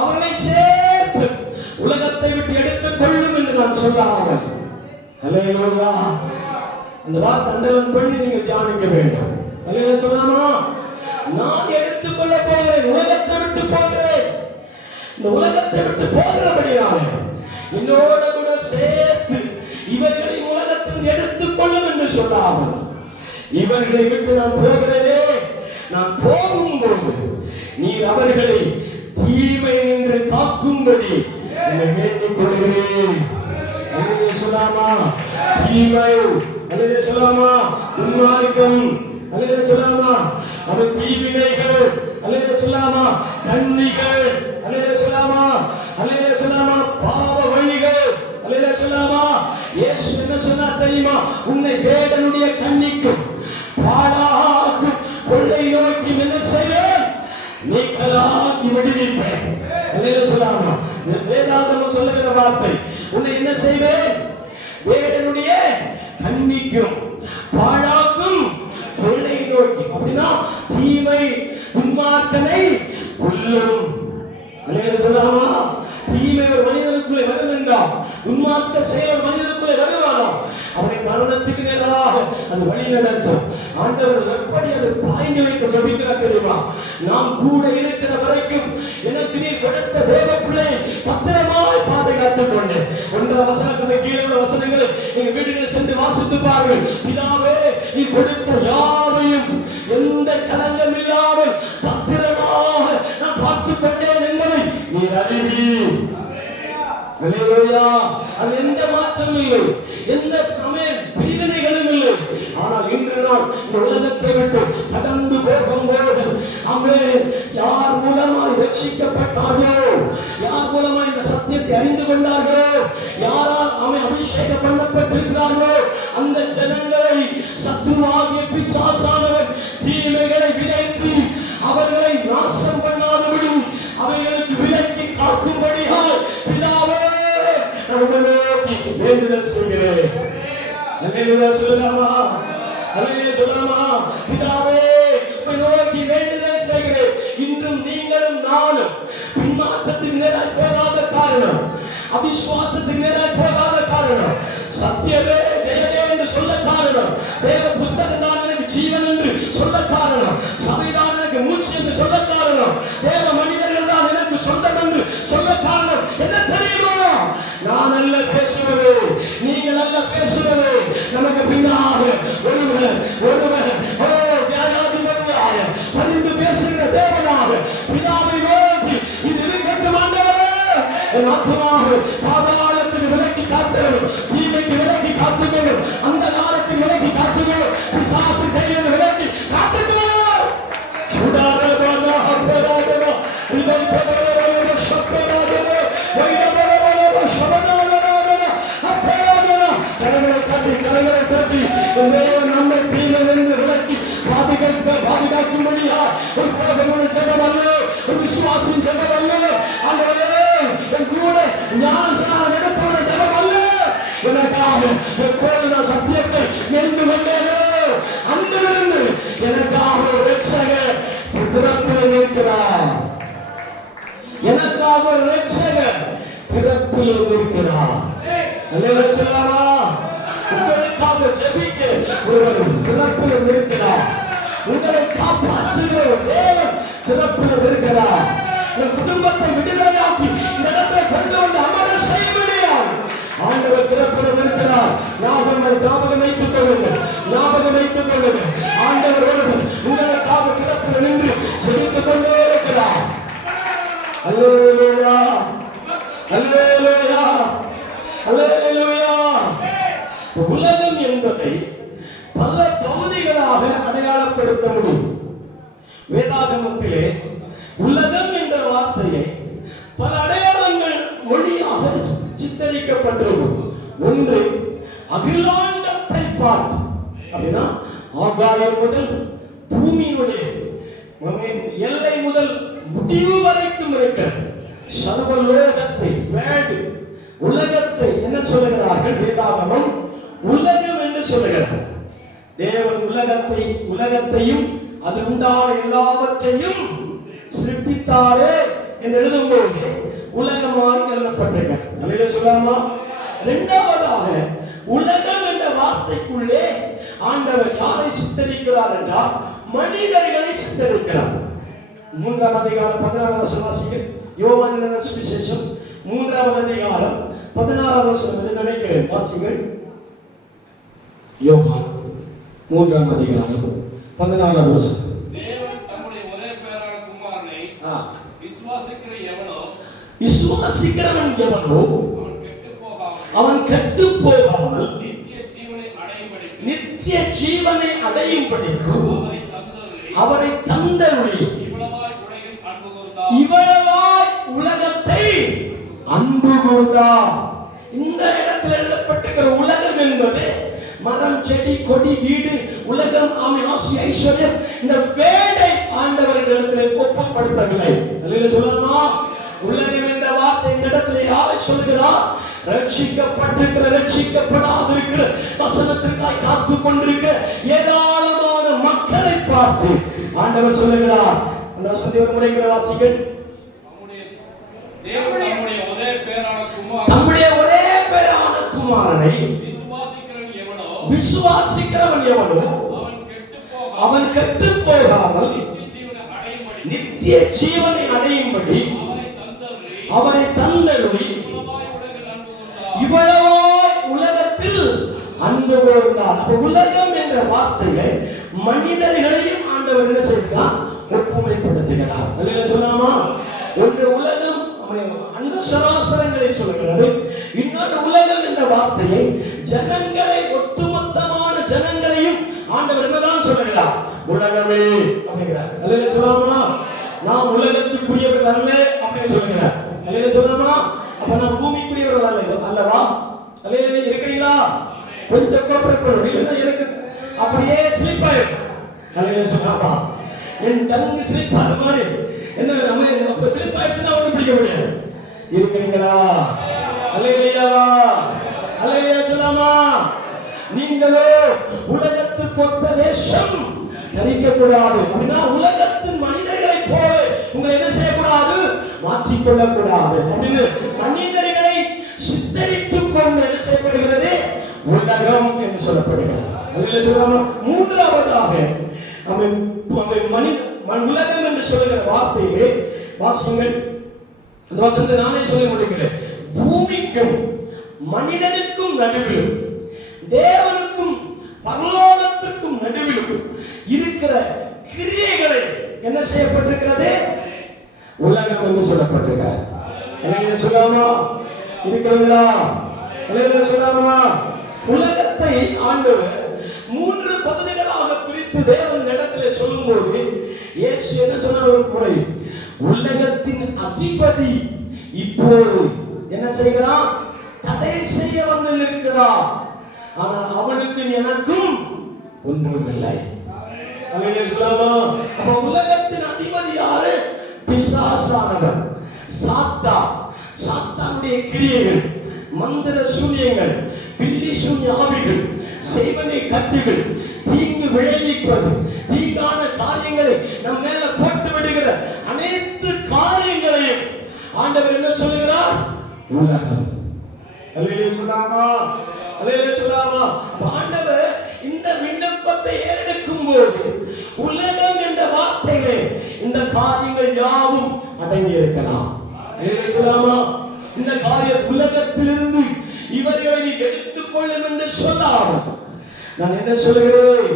அவர்களை சேர்த்து உலகத்தை விட்டு எடுத்துக் கொள்ளும் என்று நான் சொல்றாங்க. அல்லேலூயா. அந்த வார்த்தை அண்டவன் பண்ணி நீங்க தியானிக்க வேண்டும். அல்லேலூயா சொல்லாமா? நான் எடுத்துக் கொள்ள போகிறேன், உலகத்தை விட்டு போகிறேன். இந்த உலகத்தை விட்டு போகிறபடியால் என்னோட கூட சேர்த்து இவர்களை உலகத்தில் எடுத்துக் கொள்ளும் என்று சொல்லாமல் இவர்களை விட்டு நான் போகிறேனே, நான் போகும்போது நீர் அவர்களை தீமை நின்று காக்கும்படி வேண்டிக் கொள்கிறேன். அல்லேலூயா சொல்லாமா? தீமை, அல்லேலூயா சொல்லாமா? துன்மார்க்கம், அல்லேலூயா சொல்லாமா? அவன் தீவினைகள், அல்லேலூயா சொல்லாமா? கண்ணிகள், அல்லேலூயா சொல்லாமா? அல்லேலூயா சொல்லாமா? பாவ வழிகள், அல்லேலூயா சொல்லாமா? இயேசு என்ன சொன்னார் தெரியுமா? உன்னை வேடனுடைய கண்ணிக்கும் பாழாக்கும் கொள்ளை நோக்கி என்ன செய்வேன்? நீக்கலாக்கி விடுவிப்பேன். அல்லேலூயா சொல்லாமா? வேதாகமம் சொல்லுகிற வார்த்தை, உன்னை என்ன செய்வேன்? வேடனுடைய கண்ணிக்கும் பாழாக்கும் கொள்ளை நோக்கி. அப்படின்னா தீமை துன்மார்க்கனை கொல்லும். அல்லேலூயா சொல்லாமா? தீமை ஒரு மனிதனுக்குள்ளே வருகின்றான், துன்மார்க்க செயல் மனிதனுக்குள்ளே வருவானோ அவனை மரணத்துக்கு நேராக அது வழி நடத்தும். ஆண்டவர் எப்படி அது பாய்ந்து வைக்க ஜெபிக்கிறார் தெரியுமா? நாம் கூட இருக்கிற வரைக்கும் எனக்கு நீர் கொடுத்த தேவ பிள்ளையை பத்திரமாய் பாதுகாத்துக் கொண்டேன். 1ஆம் வசனத்துக்கு கீழே உள்ள வசனங்களை நீங்க வீடுகளில் சென்று வாசித்து பாருங்கள். பிதாவே, நீ கொடுத்த யாவையும் எந்த களங்கம் இல்லாமல் பத்திரமாக நான் பார்த்துக் கொண்டேன் என்பதை நீர் அறிவீர். அல்லேலூயா. அது எந்த மாற்றமும் இல்லை, எந்த பிரிவினைகளும் இல்லை. ஆனால் இன்று நான் இந்த உலகத்தை விட்டு கடந்து போகும்போது அங்கே யார் மூலமாய் ரட்சிக்கப்பட்டார்களோ, யார் மூலமாய் இந்த சத்தியத்தை அறிந்து கொண்டார்களோ, யாரால் அவன் அபிஷேகம் பண்ணப்பட்டிருக்கிறார்களோ அந்த ஜனங்களை சத்துருவாகிய பிசாசானவன் தீமைகளை விதைத்து அவர்களை நாசம் பண்ணாதபடி அவைகளுக்கு விலக்கி காக்கும்படியாய் பிதாவே நோக்கி வேண்டுதல் செய்கிறேன். அல்லேலூயா சொல்லலாமா? அல்லேலூயா சொல்லலாமா? பிதாவே நோக்கி வேண்டுதல் செய்கிறேன். இன்றும் நீங்களும் நானும் பின்மாற்றத்தின் நேராய் போகாத காரணம், அவிசுவாசத்தின் நேராய் போகாத காரணம், சத்தியமே ஜெயமே என்று சொல்ல காரணம், தேவ புஸ்தகம் தான் எனக்கு ஜீவன் என்று சொல்ல காரணம், சபைதான் எனக்கு மூச்சு என்று சொல்ல காரணம், தேவ மனிதர்கள் தான் எனக்கு சொந்தம் என்று சொல்ல காரணம் என்ன தெரியுமா? நான் அல்ல பேசுவது, நீங்கள் அல்ல பேசுவது, நமக்கு பின்னாக ஒருவர் என் ஆத்மாவை பாதாளத்துக்கு விலக்கி காத்துக்கொள்ளும், தீமைக்கு விலக்கி காத்துக்கொள்ளும், அந்த காலத்துக்கு விலக்கி காத்துக்கொள்ளும், பிசாசு கையில் விலக்கி காத்துக்கொள்ளும். நம்மை தீமையிலிருந்து விலக்கி பாதுகாக்கும்படியா ஒரு போதகமான ஜெபம் அல்ல, ஒரு விசுவாசின் ஜெபம் அல்ல, அல்லவே என் கூட ஞானஸ்நானம் எடுப்பவன ஜெபம் அல்ல. எனக்காக எப்போது நான் சத்தியத்தை நெறிந்து கொண்டேனோ அங்கிருந்து எனக்காக ஒரு ரட்சகர் திறப்பில் இருக்கிறார். எனக்காக ஒரு ரட்சகர் திறப்பில் இருக்கிறார். அல்லேலூயா சொல்லலாமா? உங்களுக்காக ஜெபிக்க ஒருவர் திறப்பில் இருக்கிறார். உங்களை காப்பாற்றுகிற ஒரு தேவன் திறப்பில் இருக்கிறார். உங்கள் குடும்பத்தை விடுதலையாக்கி இந்த இடத்தை கொண்டு வந்து அமர செய்ய முடியாது. ஆண்டவர் திறப்பில் இருக்கிறார். ஞாபகம் வைத்துக் கொள்ளுங்கள், ஞாபகம் வைத்துக் கொள்ளுங்கள். ஆண்டவர் ஒருவர் உங்களுக்காக திறப்பில் நின்று ஜெபித்துக் கொண்டே இருக்கிறார். அல்லேலூயா, அல்லேலூயா, அல்லேலூயா. உலகம் என்பதை பல பகுதிகளாக அடையாளப்படுத்த முடியும். வேதாகமத்திலே உலகம் என்ற வார்த்தையை பல அடையாளங்கள் மொழியாக சித்தரிக்கப்பட்டிருக்கும். ஒன்று அகிலாண்டத்தை பார்த்து, அப்படின்னா ஆகாயம் முதல் பூமியினுடைய எல்லை முதல் முடிவு வரைக்கும் இருக்கிற சர்வலோகத்தை, வேர்ல்டு, உலகத்தை என்ன சொல்லுகிறார்கள்? வேதாகமம் உலகம் என்று சொல்லுகிறார். தேவன் உலகத்தையும் அதில் உண்டான எல்லாவற்றையும் சிருஷ்டித்தாரே என்று எழுதும்போது உலகமாய் எழுதப்பட்டிருக்கிறது. அல்லேலூயா சொல்லலாமா? இரண்டாவதாக உலகம் என்ற வார்த்தைக்குள்ளே ஆண்டவர் யாரை சித்தரிக்கிறார் என்றால் மனிதர்களை சித்தரிக்கிறார். 3ஆம் அதிகாரம் 16ஆம் வசனம் வாசிங்கள். யோவான் எழுதின சுவிசேஷம் 3ஆம் அதிகாரம் 16ஆம் வசனம் என்று நினைக்கிறேன். வாசிங்கள். யோவான் 3ஆம் அதிகாரம் 14ஆம் வசனம். தேவன் தம்முடைய ஒரே பேரான குமாரனை விசுவாசிக்கிறவன் எவனோ அவன் கெட்டுப் போகாமல் நித்திய ஜீவனை அடையும்படிக்கு அவரை தந்தருளி இவ்வளவாய் உலகத்தை அன்பு கூர்ந்தார். இந்த இடத்தில் எழுதப்பட்டிருக்கிற உலகம் என்பது மரம், செடி, கொடி, வீடு, உலகம், ஆசை, ஐஸ்வர்யம், இந்த வேடை ஆண்டவரிடத்தில் ஒப்பப்படுத்தவில்லை. அல்லேலூயா சொல்லலாமா? உலகம் என்ற வார்த்தை இந்த இடத்துல யாரை சொல்கிறார்? ரட்சிக்கப்பட்டிருக்கிற, ரட்சிக்கப்படாதிருக்கிற, வசனத்திற்காய் காத்து கொண்டிருக்கிற ஏராளமான மக்களை பார்த்து ஆண்டவர் சொல்லுகிறார். அந்த வசனத்தை ஒரு முறை கூட வாசிங்கள். தம்முடைய ஒரே பேரான குமாரனை விசுவாசிக்கிறவன் எவனோ அவன் கெட்டுப் போகாமல் நித்திய ஜீவனை அடையும்படி அவரை தந்தருளி இவ்வளவாய் உலகத்தில் அன்பு கூர்ந்தார். உலகம் என்ற வார்த்தையை மனிதர்களையும் ஆண்டவர் என்ன செய்தார்? ஒப்புமைப்படுத்துகிறார். அல்லேலூயா சொல்லாமா? ஒன்று உலகம் அந்த சராசரங்களை சொல்லுகிறது. இன்னொரு உலகம் என்ற வார்த்தையை ஜனங்களை, ஒட்டுமொத்தமான ஜனங்களையும் ஆண்டவர் என்னதான் சொல்லுகிறார்? உலகமே அப்படிங்கிறார். அல்லேலூயா சொல்லாமா? நாம் உலகத்துக்குரியவர்கள் அல்ல அப்படின்னு சொல்லுகிறார். அல்லேலூயா சொல்லாமா? அப்ப நாம் பூமிக்குரியவர்கள் அல்லவா? அல்லேலூயா இருக்கிறீங்களா? கொஞ்சம் கோபப்படணும், இல்லைன்னா எனக்கு அப்படியே ஸ்லிப் ஆயிடும். அல்லேலூயா சொல்லாமா? என் டங்கு ஸ்லிப் ஆகிற மாதிரி என்ன நம்ம அப்ப ஸ்லிப் ஆயிடுச்சுன்னா ஒன்றும் பிடிக்க முடியாது. இருக்கிறீங்களா? அல்லேலூயாவா? அல்லேலூயா சொல்லாமா? நீங்களோ உலகத்துக்கு ஒத்த வேஷம் தரிக்க கூடாது. அப்படின்னா உலகத்தின் மனிதர்களை போல உங்களை என்ன செய்யக்கூடாது? மாற்றிக்கொள்ள கூடாது. அப்படின்னு மனிதர்களை சித்தரித்துக் கொண்டு என்ன செய்யப்படுகிறது? உலகம் என்று சொல்லப்படுகிறது. அல்லேலூயா சொல்லாமா? மூன்றாவதாக உலகம் என்று சொல்லுகிற வார்த்தையை வாசிங்கள். அந்த வசனத்தை நானே சொல்லி முடிக்கிறேன். பூமிக்கும் மனிதனுக்கும் நடுவிலும் தேவனுக்கும் பரலோகத்திற்கும் நடுவிலும் இருக்கிற கிரியைகளை என்ன செய்யப்பட்டிருக்கிறது? உலகம் என்று சொல்லப்பட்டிருக்கிறது. அல்லேலூயா சொல்லாமா? இருக்கிறீங்களா? அல்லேலூயா சொல்லாமா? உலகத்தை ஆண்டவர் 3 பகுதிகளாக பிரித்து தேவன் இடத்திலே சொல்லும்போது இயேசு என்ன சொன்னார்? ஒரு முறை உலகத்தின் அதிபதி இப்போது என்ன செய்கிறான்? தடை செய்ய வந்து நிற்கிறான். ஆனால் அவனுக்கும் எனக்கும் ஒன்றுமில்லை. அல்லேலூயா சொல்லாமா? அப்ப உலகத்தின் அதிபதி யாரு? பிசாசானவன், சாத்தானுடைய கிரியைகள், மந்திர சூனியங்கள், பில்லி சூன்ய ஆவிகள், செய்வனை கட்டுகள், தீங்கு விளைவிப்பது, தீங்கான காரியங்களை நம் மேல போட்டு விடுகிற அனைத்து காரியங்களையும் ஆண்டவர் என்ன சொல்லுகிறார்? உலகம். அல்லேலூயா சொல்லாமா? அல்லேலூயா சொல்லாமா? ஆண்டவர் இந்த விண்ணப்பத்தை ஏறெடுக்கும் போது உலகம் என்ற வார்த்தையிலே இந்த காரியங்கள் யாவும் அடங்கி இருக்கலாம். அல்லேலூயா சொல்லாமா? இந்த காரிய உலகத்திலிருந்து இவர்களை நீ எடுத்துக் கொள்ளும் என்று சொல்லாமல் நான் என்ன சொல்கிறேன்?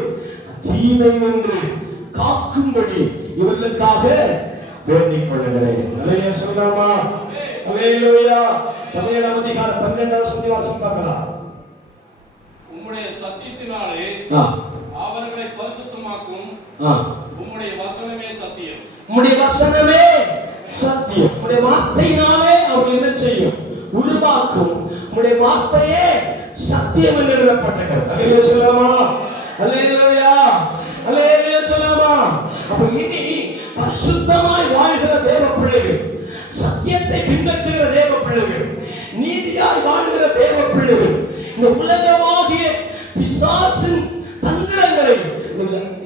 தீமை நின்று காக்கும்படி இவர்களுக்காக வேண்டிக் கொள்ளுகிறேன். அல்லேலூயா சொல்லாமா? அல்லேலூயா. 17ஆம் அதிகாரம் 12வது வசனம் பார்க்கலாம். உம்முடைய சத்தியத்தினாலே அவர்களை பரிசுத்தமாக்கும். உம்முடைய வசனமே சத்தியம். உம்முடைய வசனமே சத்தியம். உம்முடைய வார்த்தையினாலே அவர்கள் என்ன செய்யும்? உருவாக்கும். உம்முடைய வார்த்தையே சத்தியம் என்று எழுதப்பட்டிருக்கிறது. அல்லேலூயா சொல்லாமா? அல்லேலூயா. அல்லேலூயா சொல்லாமா? அப்ப இனி பரிசுத்தமாய் வாழ்கிற தேவ பிள்ளைகள், சத்தியத்தை பின்பற்றுகிற தேவ பிள்ளைகள், நீதியாய் வாழ்கிற தேவ பிள்ளைகள் இந்த உலகமாகிய பிசாசின் தந்திரங்களை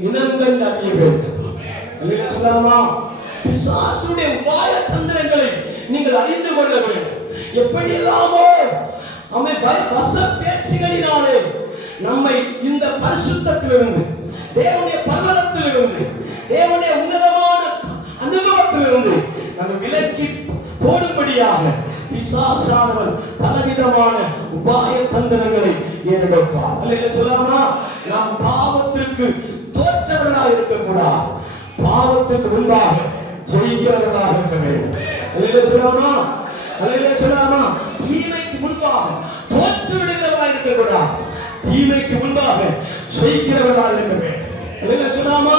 இனம் கண்டு அறிய வேண்டும். அல்லேலூயா சொல்லாமா? பிசாசுடைய உபாய தந்திரங்களை நீங்கள் அறிந்து கொள்ள வேண்டும். எப்படி எல்லாமோ நம்மை வச பேச்சுகளினாலே நம்மை இந்த பரிசுத்தத்திலிருந்து, தேவனுடைய பர்வதத்திலிருந்து, தேவனுடைய உன்னதமான அனுபவத்திலிருந்து நம்ம விலக்கி போடும்படியாக பிசாசானவன் பலவிதமான உபாய தந்திரங்களை ஏற்படுத்துவார். அல்லேலூயா சொல்லாமா? நாம் பாவத்திற்கு தோற்றவர்களாக இருக்கக்கூடாது, பாவத்துக்கு முன்பாக ஜெயிக்கிறவர்களாக இருக்க வேண்டும். அல்லேலூயா சொல்லாமா? அல்லேலூயா சொல்லாமா? தீமைக்கு முன்பாக தோற்று விடுகிறவர்களாக இருக்கக்கூடாது, தீமைக்கு முன்பாக ஜெயிக்கிறவர்களாக இருக்க வேண்டும். அல்லேலூயா சொல்லாமா?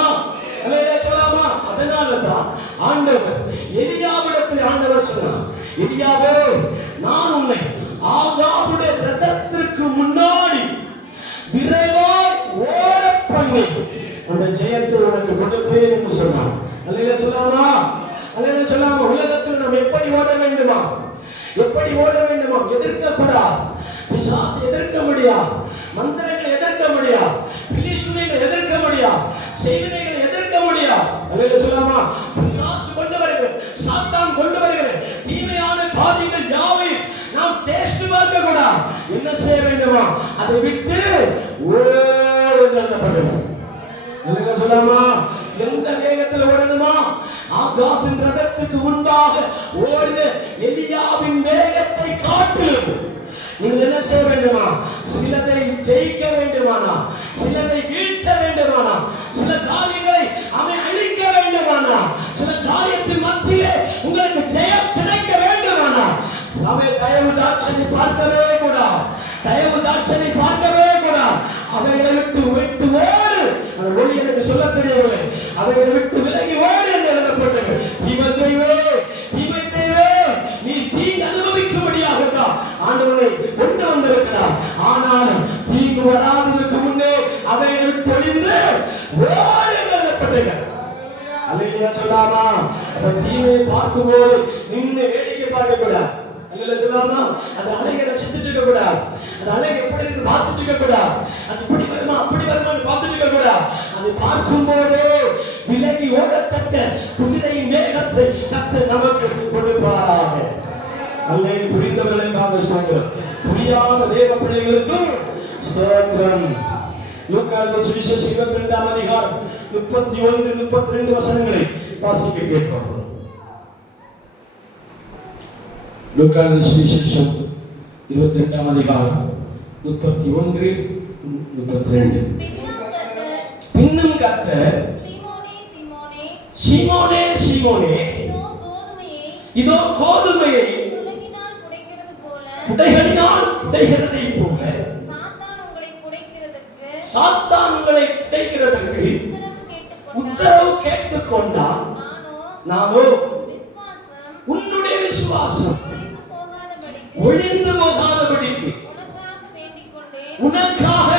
அல்லேலூயா சொல்லாமா? அதனாலதான் ஆண்டவர் எலியாவிடத்தில் ஆண்டவர் சொன்னார், எலியாவே நான் உன்னை ஆகாபுடைய ரதத்திற்கு முன்னாடி விரைவாய் ஓட பண்ணி அந்த ஜெயத்தை உனக்கு கொடுப்பேன் என்று சொன்னார். அல்லேலூயா சொல்லாமா? அல்லேலூயா சொல்லாமா? உலகத்தில் நாம் எப்படி ஓட வேண்டுமா? எப்படி ஓட வேண்டுமா? எதிர்க்க கூடாது, பிசாசை எதிர்க்க முடியாது, மந்திரங்களை எதிர்க்க முடியாது, பில்லி சூனியங்களை எதிர்க்க முடியாது, செய்வினைகளை எதிர்க்க முடியாது. அல்லேலூயா சொல்லாமா? பிசாசு கொண்டு வருகிற, சாத்தான் கொண்டு வருகிற தீமையான காரியங்கள் யாவையும் நாம் டேஸ்ட் பார்க்க கூடாது. என்ன செய்ய வேண்டுமா? அதை விட்டு ஓடுங்கள். அல்லேலூயா சொல்லாமா? எந்த வேகத்தில் ஓடணுமா? ஆகாபின் ரதத்துக்கு முன்பாக ஓடின எலியாவின் வேகத்தை காட்டிலும் நீங்கள் என்ன செய்ய வேண்டுமா? சிலதை ஜெயிக்க வேண்டுமானா, சிலதை வீழ்த்த வேண்டுமானா, சில காரியங்களை அவன் அழிக்க வேண்டுமானா, சில காரியத்தின் மத்தியிலே உங்களுக்கு ஜெயம் கிடைக்க வேண்டுமானா அவை தயவு தாட்சணை பார்க்கவே கூடாது, தயவு தாட்சணை பார்க்கவே கூடாது. அவைகளை விட்டு விட்டு ஓடு. அந்த ஒளி எனக்கு சொல்ல தெரியவில்லை. அவைகளை விட்டு விலகி ஓடு என்று எழுதப்பட்டது. தீமைத்தேவே, தீமைத்தேவே, நீ தீங்கு அனுபவிக்கும்படியாகத்தான் ஆண்டவனை கொண்டு வந்திருக்கிறார். ஆனாலும் தீங்கு வராததற்கு முன்னே அவைகளை விட்டு ஒளிந்து ஓடு என்று எழுதப்பட்டது. அல்லேலூயா சொல்லாமா? தீமையை பார்க்கும்போது நின்று வேடிக்கை பார்க்க கூடாது. அல்லேலூயா சொல்லாமா? அது அழகை ரசித்துட்டு இருக்க கூடாது, அது அழகை எப்படி இருக்கு பார்த்துட்டு இருக்க கூடாது, அது இப்படி வருமா அப்படி வருமான்னு பார்த்துட்டு இருக்க கூடாது. அது பார்க்கும்போதே விலகி ஓடத்தக்க குதிரையின் வேகத்தை கர்த்தர் நமக்கு கொடுப்பாராக. அல்லேலூயா. புரிந்தவர்களுக்காக ஸ்தோத்திரம், புரியாத தேவ பிள்ளைகளுக்கும் ஸ்தோத்திரம். லூக்கா சுவிசேஷம் 22ஆம் அதிகாரம் 31 32 வசனங்களை வாசிக்க கேட்போம். லூக்கா சுவிசேஷம் 22ஆம் அதிகாரம் 31 32. பின்னும் கர்த்தர் சீமோனே சீமோனே இதோ கோதுமையை குடைகிறதை போல சாத்தான் உங்களை குடைக்கிறதற்கு உத்தரவு கேட்டுக்கொண்டான். நானோ உன்னுடைய விசுவாசம் ஒளிந்து போகாதபடிக்கு உனக்காக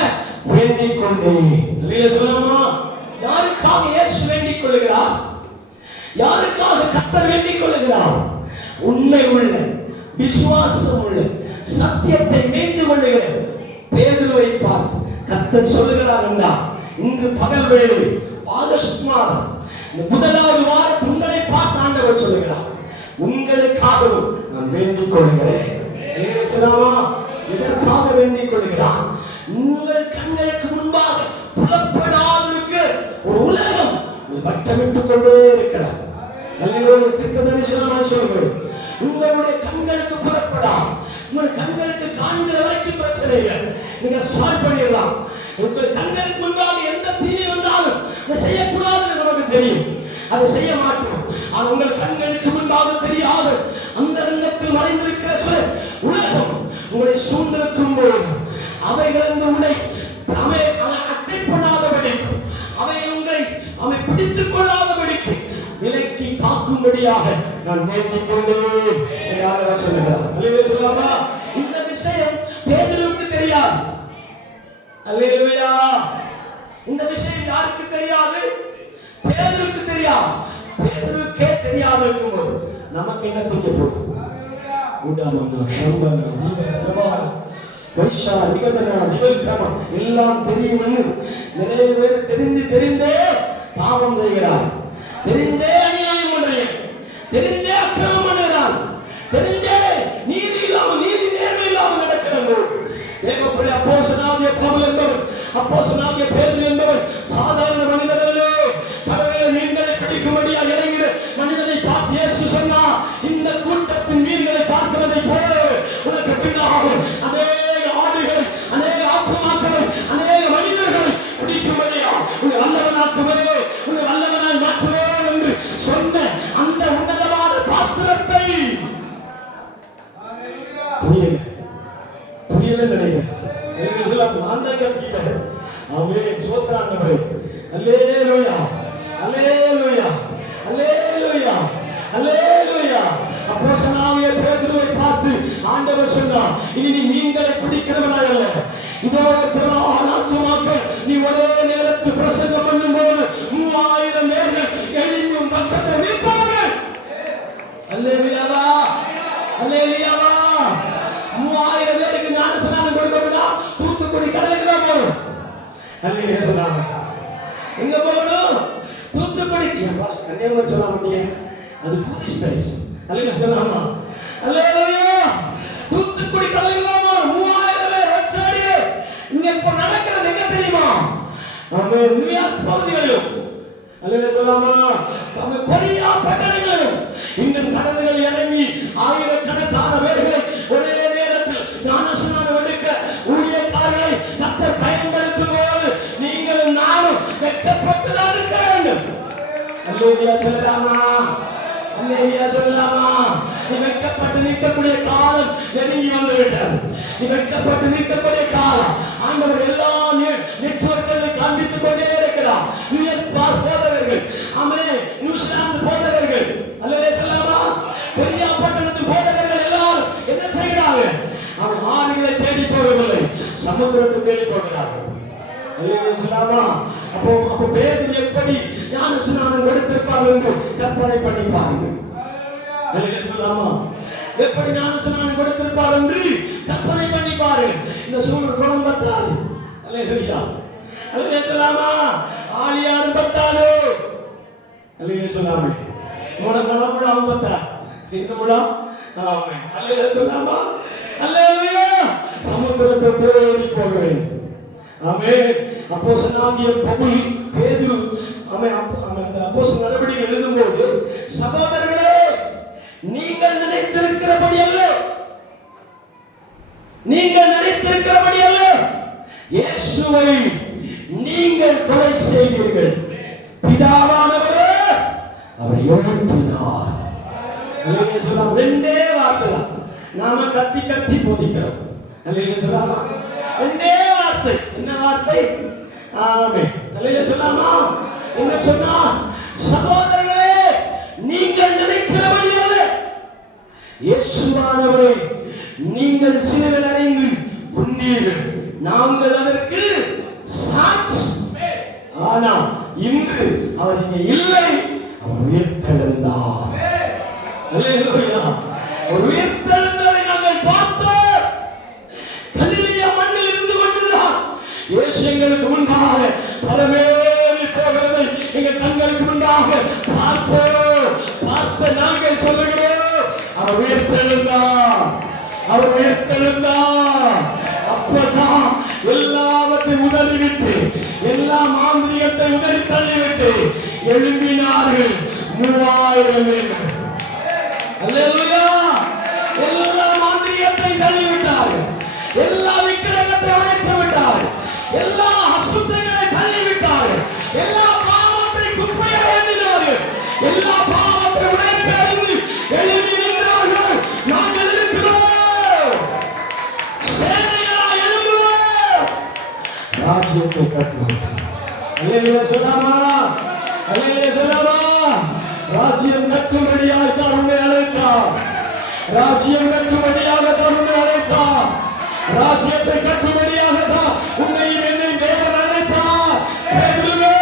வேண்டிக் கொண்டேன். சொல்லலாமா? யாருக்காக இயேசு வேண்டிக் கொள்கிறார்? யாருக்காக கர்த்தர் வேண்டிக் கொள்கிறார்? உண்மை உள்ள, விசுவாசம் உள்ள, சத்தியத்தை மேய்ந்து கொள்ளுகிற பேதுருவை பார்த்து கர்த்தர் சொல்லுகிறார் என்றால், இன்று பகல் வேளை ஆகஸ்ட் மாதம் இந்த முதலாவது வாரத்தில் உங்களை பார்த்து ஆண்டவர் சொல்லுகிறார், உங்களுக்காகவும் நான் வேண்டிக் கொள்கிறேன். இதற்காக வேண்டிக் கொள்கிறார். உங்கள் கண்களுக்கு முன்பாக புலப்படாதிருக்க ஒரு உலகம் வட்டமிட்டுக் கொண்டே இருக்கிறார். சொல்கிறேன், உங்களுடைய கண்களுக்கு புலப்படாம், உங்கள் கண்களுக்கு காண்கிற வரைக்கும் பிரச்சனை இல்லை, நீங்க சால்வ் பண்ணிடலாம். உங்கள் கண்களுக்கு முன்பாக எந்த தீமை வந்தாலும் அதை செய்யக்கூடாதுன்னு நமக்கு தெரியும், அதை செய்ய மாட்டோம். ஆனால் உங்கள் கண்களுக்கு முன்பாக தெரியாத அந்த ரங்கத்தில் மறைந்திருக்கிற உலகம் உங்களை சூழ்ந்திருக்கும் போது அவைகள் உங்களை அட்டெண்ட் பண்ணாதபடிக்கு, அவைகள் உங்களை பிடித்துக் கொள்ளாதபடிக்கு விலக்கி காக்கும்படியாக நான் வேண்டிக் கொண்டேன். சொல்லலாமா? இந்த விஷயம் பேதுருவுக்கு தெரியாது. அல்லேலூயா. இந்த விஷயம் யாருக்கு தெரியாது? பேதுருக்கு தெரியாது. பேதுருக்கே தெரியாது இருக்கும்போது நமக்கு என்ன தெரிய போகுது? எல்லாம் தெரியும். நிறைய பேர் தெரிந்தே பாவம் செய்கிறார், தெரிந்தே அநியாயம் பண்றீங்க, தெரிந்தே அக்கிரமம் பண்ணுகிறார், தெரிந்தே நீதி இல்லாம, நீதி நேர்மை இல்லாம நடக்கிறது. தேவப்படி அப்போஸ்தலனாகிய பவுல் என்பவர், அப்போஸ்தலனாகிய பேதுரு என்பவர் சாதாரண மனிதர் அல்ல. கடலில் மீன்களை பிடிக்கும்படியாக இறங்கிற மனிதனை பார்த்து இயேசு சொன்னார், இந்த கூட்டத்தின் மீன்களை பார்க்கிறதை போல உனக்கு பின்னாக அநேக ஆடுகள், அநேக ஆத்மாக்களை, அநேக மனிதர்களை பிடிக்கும்படியா உன்னை வல்லவனாக்குவே, உன்னை வல்லவனாய் மாற்றுவே என்று சொன்ன அந்த உன்னதமான பாத்திரத்தை புரியல நினைக்கிறேன். நான் தான் கத்திட்டேன். ஆமென். சோத்ராண்டவரே. அல்லேலூயா, அல்லேலூயா, அல்லேலூயா, அல்லேலூயா. அப்போஸ்தலனாகிய பேதுருவை பார்த்து ஆண்டவர் சொன்னார், இனி நீ மீன்களை பிடிக்கிறவனாய் அல்ல, இதோ திரளான ஆத்துமாக்கள் நீ ஒரே நேரத்தில் பிரசங்கம் பண்ணும்போது 3000 பேர்கள் எழும்பும் பக்கத்தை நிற்பார்கள். அல்லேலூயாவா, அல்லேலூயாவா. 3000 பேருக்கு ஞானஸ்நானம் கொடுக்கணும்னா தூத்துக்குடி கடலுக்கு தான் போகணும். அல்லேலூயா சொன்னாங்க. எங்க போகணும்? தூத்துக்குடி. என் பாஸ்டர் கன்னியாகுமரி சொல்ல மாட்டீங்க, அது டூரிஸ்ட் பிளேஸ். அல்லேலூயா சொன்னாமா? அல்லேலூயா. தூத்துக்குடி கடலுக்கு தான் போகணும். 3000 பேர் ஒற்றாடி. இங்க இப்ப நடக்கிறது எங்க தெரியுமா? நம்ம நியூயார்க் பகுதிகளிலும், அல்லேலூயா சொல்லாமா, நம்ம கொரியா பட்டணங்களிலும் இன்னும் கடல்கள் இறங்கி ஆயிரக்கணக்கான பேர்களை ஒரே நேரத்தில் ஞானஸ்நானம் எடுக்க ஊழியக்காரர்களை கர்த்தர் பயன்படுத்தும் போது நீங்களும் நானும் வெட்கப்பட்டுதான் இருக்க வேண்டும். அல்லேலூயா சொல்லலாமா? அல்லேலூயா சொல்லலாமா? நீ வெட்கப்பட்டு நிற்கக்கூடிய காலம் நெருங்கி வந்து விட்டது. நீ வெட்கப்பட்டு நிற்கக்கூடிய காலம் ஆண்டவர் எல்லா நெட்வொர்க்களை காண்பித்துக் கொண்டே இருக்கிறார். போதகர்கள், ஆமென், நியூசிலாந்து போதகர்கள், அல்லேலூயா சொல்லலாமா, பெரிய பட்டணத்து போதகர்கள் எல்லாரும் என்ன செய்கிறாங்க? அவன் ஆறுகளை தேடி போகவில்லை, சமுத்திரத்தை தேடி போகிறார்கள். அல்லேலூயா சொல்லலாமா? அப்போ பேதுரு எப்படி ஞானஸ்நானம் கொடுத்திருப்பார் என்று கற்பனை பண்ணி பாருங்கள். அல்லேலூயா சொல்லலாமா? எப்படி ஞானஸ்நானம் கொடுத்திருப்பார் என்று கற்பனை பண்ணி பாருங்கள். இந்த சூழல் குணம் பத்தாது. அல்லேலூயா, அல்லேலூயா சொல்லலாமா? ஆலியாரும் பத்தாது. அல்லேலூயா சொல்லாமே, முழம் பத்தா, இந்த முழம். ஆமென். அல்லேலூயா சொல்லாமா? அல்லேலூயா. சமுத்திரத்தை தேடி போக வேண்டும். ஆமென். அப்போஸ்தலனாகிய பவுல், பேதுரு, ஆமென், அந்த அப்போஸ்தல நடவடிக்கை எழுதும்போது, சகோதரர்களே, நீங்கள் நினைத்திருக்கிறபடி அல்ல, நீங்கள் நினைத்திருக்கிறபடி அல்ல, இயேசுவை நீங்கள் கொலை செய்தீர்கள், பிதாவானவரே அவரை எழுப்பினார். அல்லேலூயா சொல்லலாம். ரெண்டே வார்த்தை தான் நாம கத்தி கத்தி போதிக்கிறோம். அல்லேலூயா சொல்லாமா? ரெண்டே வார்த்தை. என்ன வார்த்தை? ஆமென். அல்லேலூயா சொல்லாமா? என்ன சொன்னா? சகோதரர்களே, நீங்கள் நினைக்கிறபடியால் இயேசுவானவரே நீங்கள் சிலுவையில் அறைந்து கொண்டீர்கள், நாங்கள் அதற்கு சாட்சி. ஆனால் இன்று அவர் இங்கே இல்லை, அவர் உயிர்த்தெழுந்தார். அல்லேலூயா. அவர் உயிர்த்தெழுந்ததை நாங்கள் பார்த்தோம். கலிலேயா மண்ணில் இருந்து கொண்டுதான் இயேசு எங்களுக்கு முன்பாக பரமேறி போகிறதை எங்கள் கண்களுக்கு முன்பாக பார்த்த நாங்கள் சொல்லுகிறோம், அவர் உயிர்த்தெழுந்தார், அவர் உயிர்த்தெழுந்தார். அப்பதான் எல்லாவற்றையும் உதறிவிட்டு, எல்லா மாந்திரிகத்தை உதறி தள்ளிவிட்டு எழும்பினார்கள் 3000 பேர். அல்லேலூயா. எல்லா மாந்திரிகத்தை தள்ளிவிட்டார்கள், எல்லா விக்கிரகத்தை உடைத்து விட்டார்கள், எல்லா அசுத்தங்களை தள்ளிவிட்டார்கள், எல்லா பாவத்தை குப்பையாக எண்ணினார்கள், எல்லா பாவத்தை உடைத்தெறிந்து எழுதி நின்றார்கள். நாங்கள் இருக்கிறோம், சேனைகளாய் எழும்புவோம், ராஜ்யத்தை கட்டுவோம். அல்லேலூயா சொல்லாமா? அல்லேலூயா சொல்லாமா? ராஜ்யம் கட்டும்படியாக தான் உன்னை அழைத்தார். ராஜ்யம் கட்டும்படியாக தான் உன்னை அழைத்தார். ராஜ்யத்தை கட்டும்படியாக தான் உன்னை என்னை தேவன் அழைத்தார். பேதுருவே,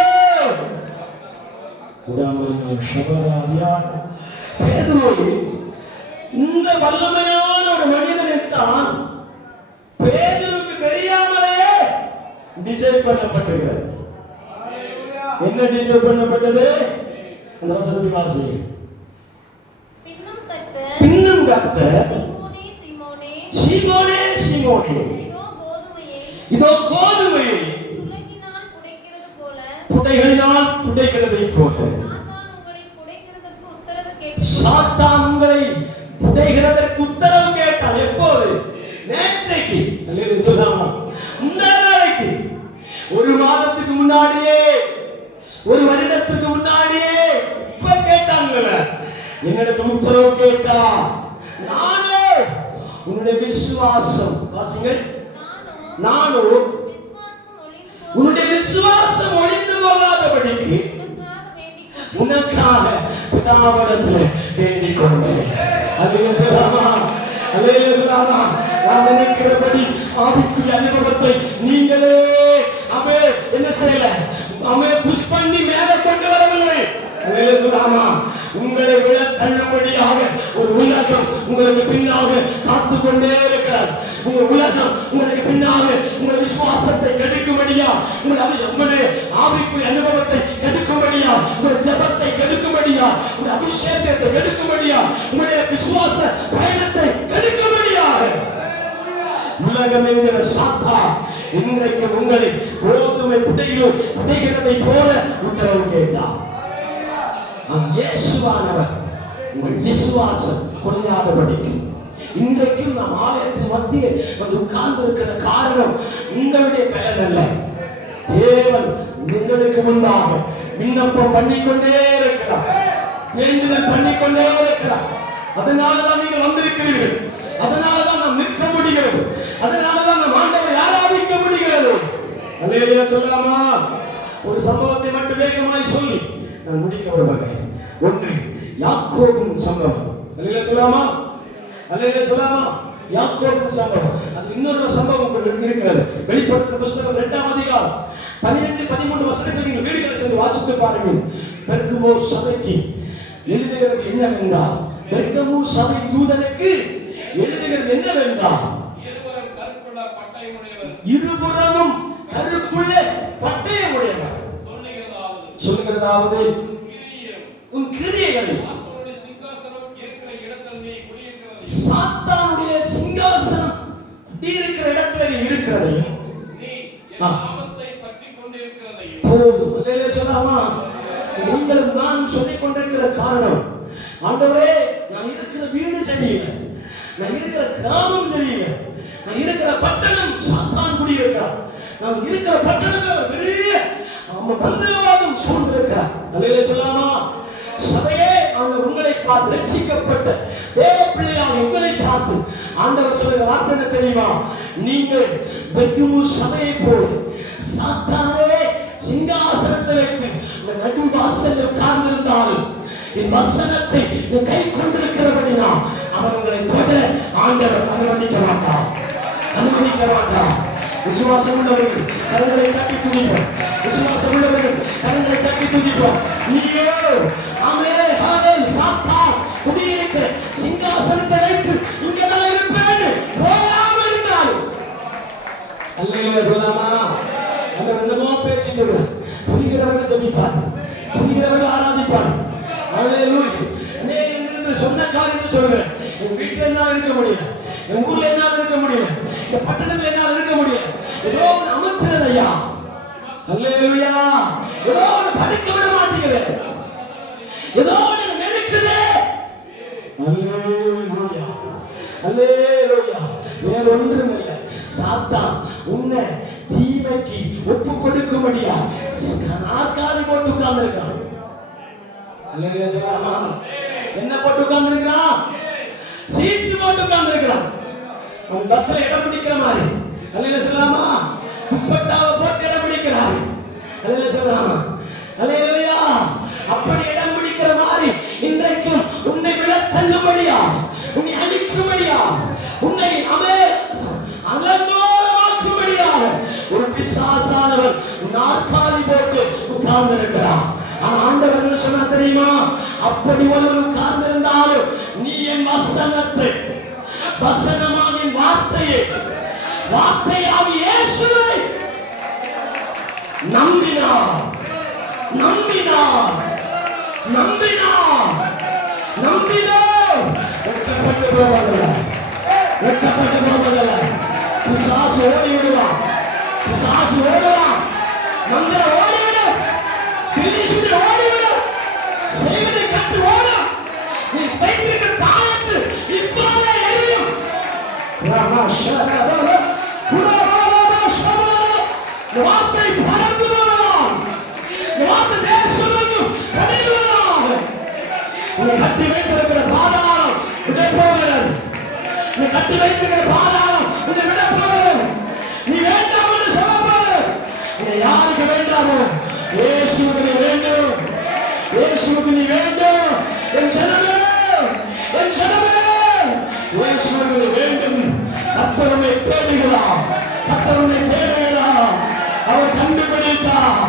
உடாம ஷபராதியா பேதுருவே, இந்த வல்லமையான ஒரு மனிதனைத்தான் பேதுருக்கு தெரியாமலே டிசைன் பண்ணப்பட்டிருக்கிறது. என்ன டிசைன் பண்ணப்பட்டது? அந்த வசனத்தை வாசி. பின்னும் கர்த்தர் சீமோனே சீமோனே, இதோ கோதுமையை புடைகளினால் புடைக்கிறதைப் போல சாத்தான் உங்களை புடைக்கிறதற்கு உத்தரவு கேட்டான். எப்போது? நேற்றைக்கு. அல்லேலூயா சொல்லாமா? இந்த நாளைக்கு, ஒரு மாதத்துக்கு முன்னாடியே, ஒரு வருடத்துக்கு முன்னாடியே இப்ப கேட்டாங்கல்ல, என்னிடத்தில் உத்தரவு கேட்டா. நானோ உன்னுடைய விசுவாசம், வாசிங்கள், நானோ உன்னுடைய விசுவாசம் ஒழிந்து போகாதபடிக்கு உனக்காக பிதாவிடத்தில் வேண்டிக் கொண்டேன். அல்லேலூயா சொல்லாமா? அல்லேலூயா சொல்லாமா? நான் நினைக்கிறபடி ஆவிக்குரிய அனுபவத்தை நீங்களே அவே என்ன செய்யல, அவே புஷ் பண்ணி மேலே கொண்டு வரவில்லை. அல்லேலூயா சொல்லாமா? உங்களை விட தள்ளும்படியாக ஒரு உலகம் உங்களுக்கு பின்னாக காத்துக் கொண்டே இருக்கிறார். உங்கள் உலகம் உங்களுக்கு பின்னாக உங்கள் விசுவாசத்தை கெடுக்கும்படியா, உங்களுடைய ஆவிக்குரிய அனுபவத்தை கெடுக்கும்படியா, உங்களுடைய ஜெபத்தை கெடுக்கும்படியா, உங்களுடைய அபிஷேகத்தை கெடுக்கும்படியா, உங்களுடைய விசுவாச பயணத்தை கெடுக்கும்படியாக உலகம் என்கிற சாத்தா இன்றைக்கு உங்களை கோதுமை புடைகிறதை போல உத்தரவு கேட்டார். இயேசுவானவர் உங்கள் விசுவாசம் குறையாதபடிக்கு இன்றைக்கும் நாம் ஆலயத்தின் மத்தியில் வந்து உட்கார்ந்து இருக்கிற காரணம் உங்களுடைய பலன் அல்ல. தேவன் உங்களுக்கு முன்பாக விண்ணப்பம் பண்ணிக்கொண்டே இருக்கிறார், வேண்டுதல் பண்ணிக்கொண்டே இருக்கிறார். அதனாலதான் நீங்கள் வந்திருக்கிறீர்கள், அதனாலதான் நாம் நிற்க முடிகிறது, அதனாலதான் நம் ஆண்டவரை ஆராதிக்க முடிகிறது. அல்லேலூயா சொல்லாமா? ஒரு சம்பவத்தை மட்டும் வேகமாய் சொல்லி நான் முடிக்க விரும்புகிறேன். ஒன்று, யாக்கோபின் சம்பவம். அல்லேலூயா சொல்லாமா? அல்லேலூயா சொல்லாமா? யாக்கோபின் சம்பவம். அது இன்னொரு சம்பவம் இருக்கிறது. வெளிப்படுத்தின புத்தகம் 2ஆம் அதிகாரம் 12-13 வசனங்களை நீங்கள் வீடுகளை சென்று வாசித்து பாருங்கள். பெர்கமோ சபைக்கு எழுதுகிறது என்னவென்றால், பெர்கமோ சபை தூதனுக்கு எழுதுகிறது என்னவென்றால், இருபுறமும் கருப்புள்ள பட்டயமுடையவர் சொல்லுகிறதாவது, உன் கிரியைகளை சாத்தானுடைய சிங்காசனம் இருக்கிற இடத்துல நீ இருக்கிறதையும் போதும். அல்லேலூயா சொல்லாமா? உங்களுக்கு நான் சொல்லிக் கொண்டிருக்கிற காரணம், ஆண்டவரே நான் இருக்கிற வீடு சரியில்லை, நான் இருக்கிற கிராமம் சரியில்லை, நான் இருக்கிற பட்டணம் சாத்தான் குடியிருக்கிறார், நான் இருக்கிற பட்டணத்தில் பெரிய மந்திரவாதம் சூழ்ந்திருக்கிறார். அல்லேலூயா சொல்லாமா? சபையே அவன் ஆண்டவர் உங்களை பார்த்து, ரட்சிக்கப்பட்ட தேவ பிள்ளையாக உங்களை பார்த்து ஆண்டவர் சொல்லுகிற வார்த்தை என்ன தெரியுமா? நீங்கள் பெர்கமு சபையை போல சாத்தானே சிங்காசனத்தை வைத்து இந்த நடு வாசலில் உட்கார்ந்திருந்தாலும் என் வசனத்தை கை கொண்டிருக்கிறபடினா அவன் உங்களை தொட ஆண்டவர் அனுமதிக்க மாட்டார், அனுமதிக்க மாட்டார். விசுவாசம் உள்ளவர்கள் கரங்களை தட்டி துதிப்போம். விசுவாசம் உள்ளவர்கள் கரங்களை தட்டி துதிப்போம். நீயோ ஆமே ஹாலே சாத்தான் குடியிருக்கிற சிங்காசனத்தை வைத்து இங்கே நான் இருப்பேன் போகாமல் இருந்தாலும் அல்லேலூயா சொல்லாமா? அந்த என்னமோ பேசிட்டு புரிகிறவர்கள் ஜெபிப்பார், புரிகிறவர்கள் ஆராதிப்பார். அல்லேலூயா. நீ என்னிடத்தில் சொன்ன காரியத்தை சொல்கிறேன். என் வீட்டில் என்னால் இருக்க முடியல, என் ஊர்ல என்னால் இருக்க முடியல, இந்த பட்டணத்தில் என்னால் இருக்க முடியல. ஏதோ அமர்த்துறது ஐயா. அல்லேலூயா. ஏதோ படிக்க விட மாட்டேங்கிறேன், ஏதோ நினைக்குது. அல்லேலூயா, அல்லேலூயா. வேற ஒன்றும் இல்லை. சாத்தான் உன்னை தீமைக்கு ஒப்பு கொடுக்கும்படியா நாற்காலி போட்டு உட்கார்ந்து இருக்கான். அல்லேலூயா சொல்லாமா? என்ன போட்டு உட்கார்ந்து இருக்கிறான்? சீட்டு போட்டு உட்கார்ந்து இருக்கிறான். அவன் பஸ்ல இடம் பிடிக்கிற மாதிரி. அல்லேலூயா சொல்லாமா? துப்பட்டாவை போட்டு இடம் பிடிக்கிறார். அல்லேலூயா சொல்லாமா? அல்லேலூயா. அப்படி இடம் பிடிக்கிற மாதிரி இன்றைக்கும் உன்னை விழ தள்ளும்படியா, உன்னை அழிக்கும்படியா, உன்னை அலங்கோலமாக்கும்படியாக ஒரு பிசாசானவர் நாற்காலி போட்டு உட்கார்ந்து இருக்கிறார். ஆனா ஆண்டவர் என்ன சொன்னா தெரியுமா? அப்படி ஒருவர் உட்கார்ந்து இருந்தாலும் நீ என் வசனத்தை, வசனமான வார்த்தையை, வார்த்தையாக இயேசுவை நம்பினார், நம்பினார், நம்பினார், நம்பினார். வெட்கப்பட்டு போவதில்லை, வெட்கப்பட்டு போவதில்லை. பிசாசு ஓடி விடுவான், பிசாசு ஓடுவான், மந்திரம் ஓடிவிடும், பிலிசுடி ஓடிவிடும், செய்வதை கட்டு ஓடும். நீ வைத்திருக்கிற தாயத்து இப்போதே எரியும். வார்த்தை பறந்து வரலாம், வார்த்தை தேசம் கடிந்து வரலாம். உன்னை கட்டி வைத்திருக்கிற பாதாளம் விட போகிறது, நீ கட்டி வைத்திருக்கிற பாதாளம் உன்னை விட போகிறது. நீ வேண்டாம் என்று சொல்ல, நீ யாருக்கு வேண்டாமோ இயேசுவுக்கு நீ வேண்டும், இயேசுவுக்கு நீ வேண்டும். என் ஜனமே, என் ஜனமே, இயேசுவுக்கு நீ வேண்டும். கர்த்தர் உன்னை தேடுகிறார், கர்த்தர் உன்னை தேடுகிறார். அவர் கண்டுபிடித்தார்.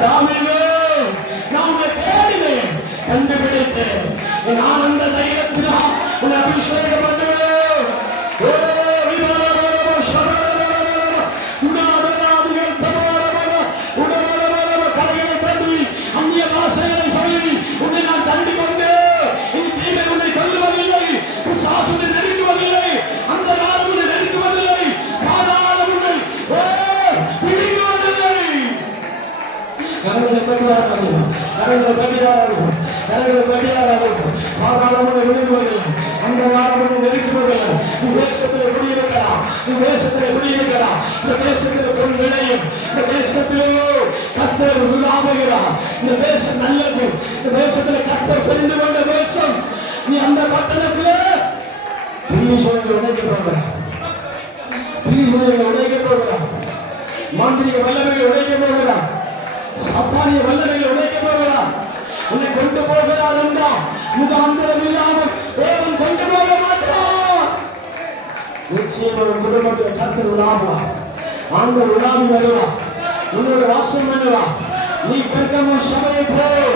தாவீதே, நான் உன்னை தேடினேன், கண்டுபிடித்தேன். என் ஆனந்த தைரியத்தினால் உன்னை அபிஷேகம் பண்ணுவேன். அந்நிய பாஷைகளை சொல்லி உன்னை நான் கண்டு கொண்டு இனி தீமை உன்னை கொல்லுவதில்லை, பிசாசு உன்னை நெருங்குவதில்லை, அந்த காலம் உன்னை நெருங்குவதில்லை, பாதாளம் உன்னை பிடிக்குவதில்லை. கரங்களை கட்டியாராகும், கரங்களை கட்டியாராகும், கரங்களை கட்டியாராகும். பாதாளம் உன்னை நெருங்குவதில்லை, அந்த காலம் உன்னை நெருங்குவதில்லை. நீ தேசத்தில் குடியிருக்கலாம், நீ தேசத்தில் குடியிருக்கலாம். இந்த தேசத்தில் பொருள் விளையும், இந்த தேசத்திலோ கர்த்தர் உருவாகுகிறார். இந்த தேசம் நல்லது, இந்த தேசத்தில் கர்த்தர் தெரிந்து கொண்ட தேசம். நீ அந்த பட்டணத்திலே பில்லி சோழர்கள் உடைக்க போகிறார், பில்லி சோழர்கள் உடைக்க போகிறார், மாந்திரிக வல்லமைகளை உடைக்க போகிறார், சப்பானிய வல்லமைகளை உடைக்க போகிறார். உன்னை கொண்டு போகிறார் என்றால் முகாந்திரம் இல்லாமல் தேவன் கொண்டு போக மாட்டார். நிச்சயம் ஒரு குடும்பத்தில் கர்த்தர் உலாவுவார், ஆண்டவர் உலாவி வருவார், உன்னோட வாசம் பண்ணுவார். நீ பெருக்கமு சபையை போல்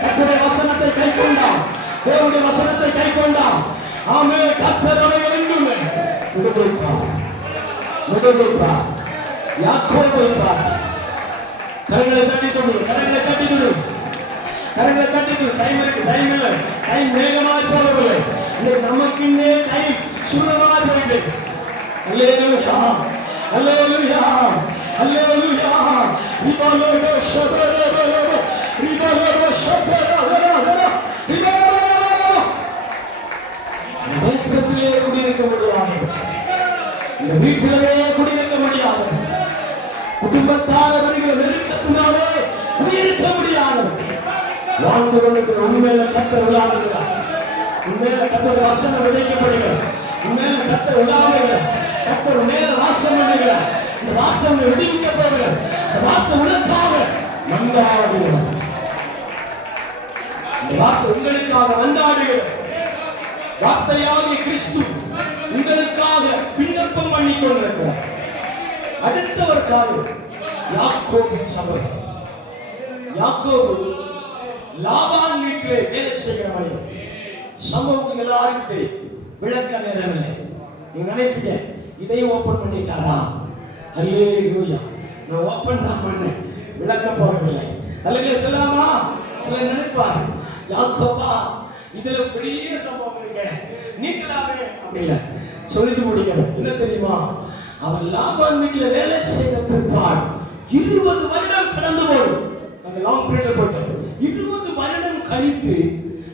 கர்த்தருடைய வசனத்தை கை கொண்டான், தேவனுடைய வசனத்தை கை கொண்டான். ஆமே, கர்த்தரை எங்குமே விடுவிப்பார், விடுவிப்பார், யாக்கோபை வைப்பார். கரங்களை தட்டி கொடு, கரங்களை தட்டி கொடு, கரங்களை தட்டி கொடு. டைம் இருக்கு, டைம் இல்லை, டைம் வேகமாய் போகவில்லை. நமக்கு இன்னே டைம் சுலபமாய் போயிட்டு. அல்லேலூயா, அல்லேலூயா, அல்லேலூயா. ரிபலோ ஷபரலோ, ரிபலோ ஷபரலோ, ரிபலோ. தேசத்திலே குடியிருக்க முடியாது, இந்த வீட்டிலே குடியிருக்க முடியாது, குடும்பத்தார வருகிற நெருக்கத்தினாலே குடியிருக்க முடியாது. வாழ்ந்து கொண்டிருக்கிற உண்மையில கர்த்தர் விளையாடுகிறார். உண்மையில கர்த்தர் வசனம் விதைக்கப்படுகிறார். உண்மையில கர்த்தர் விளையாடுகிறார். கர்த்தர் மேல வாசம் பண்ணுகிறார். இந்த வார்த்தை விடுவிக்க போகிறார். இந்த வார்த்தை உனக்காக மன்றாடுகிறார். இந்த வார்த்தை உங்களுக்காக மன்றாடுகிறார். வார்த்தையாகிய கிறிஸ்து உங்களுக்காக விண்ணப்பம் பண்ணி கொண்டிருக்கிறார். அடுத்த ஒரு காலம் யாக்கோபின் சபை. யாக்கோபு லாபான் வீட்டிலே வேலை செய்கிறவனை சம்பவம் எல்லாரும் தெரியும். விளக்க நேரமில்லை. நீங்க நினைப்பீங்க இதையும் ஓபன் பண்ணிட்டாரா? அல்லேலூயா. நான் ஓபன் தான் பண்ணேன், விளக்க போறதில்லை. அல்லேலூயா சொல்லாமா? சில நினைப்பார் யாக்கோபா இதுல பெரிய சம்பவம் இருக்க நீங்களாவே அப்படி இல்லை. சொல்லிட்டு முடிக்கிறேன். என்ன தெரியுமா? அவன் லாபான் வீட்டில் வேலை செய்த பிற்பாடு 20 வருடம் கடந்து போடும். அந்த லாங் பீரியட்ல போட்டு 20 வருடம் கழித்து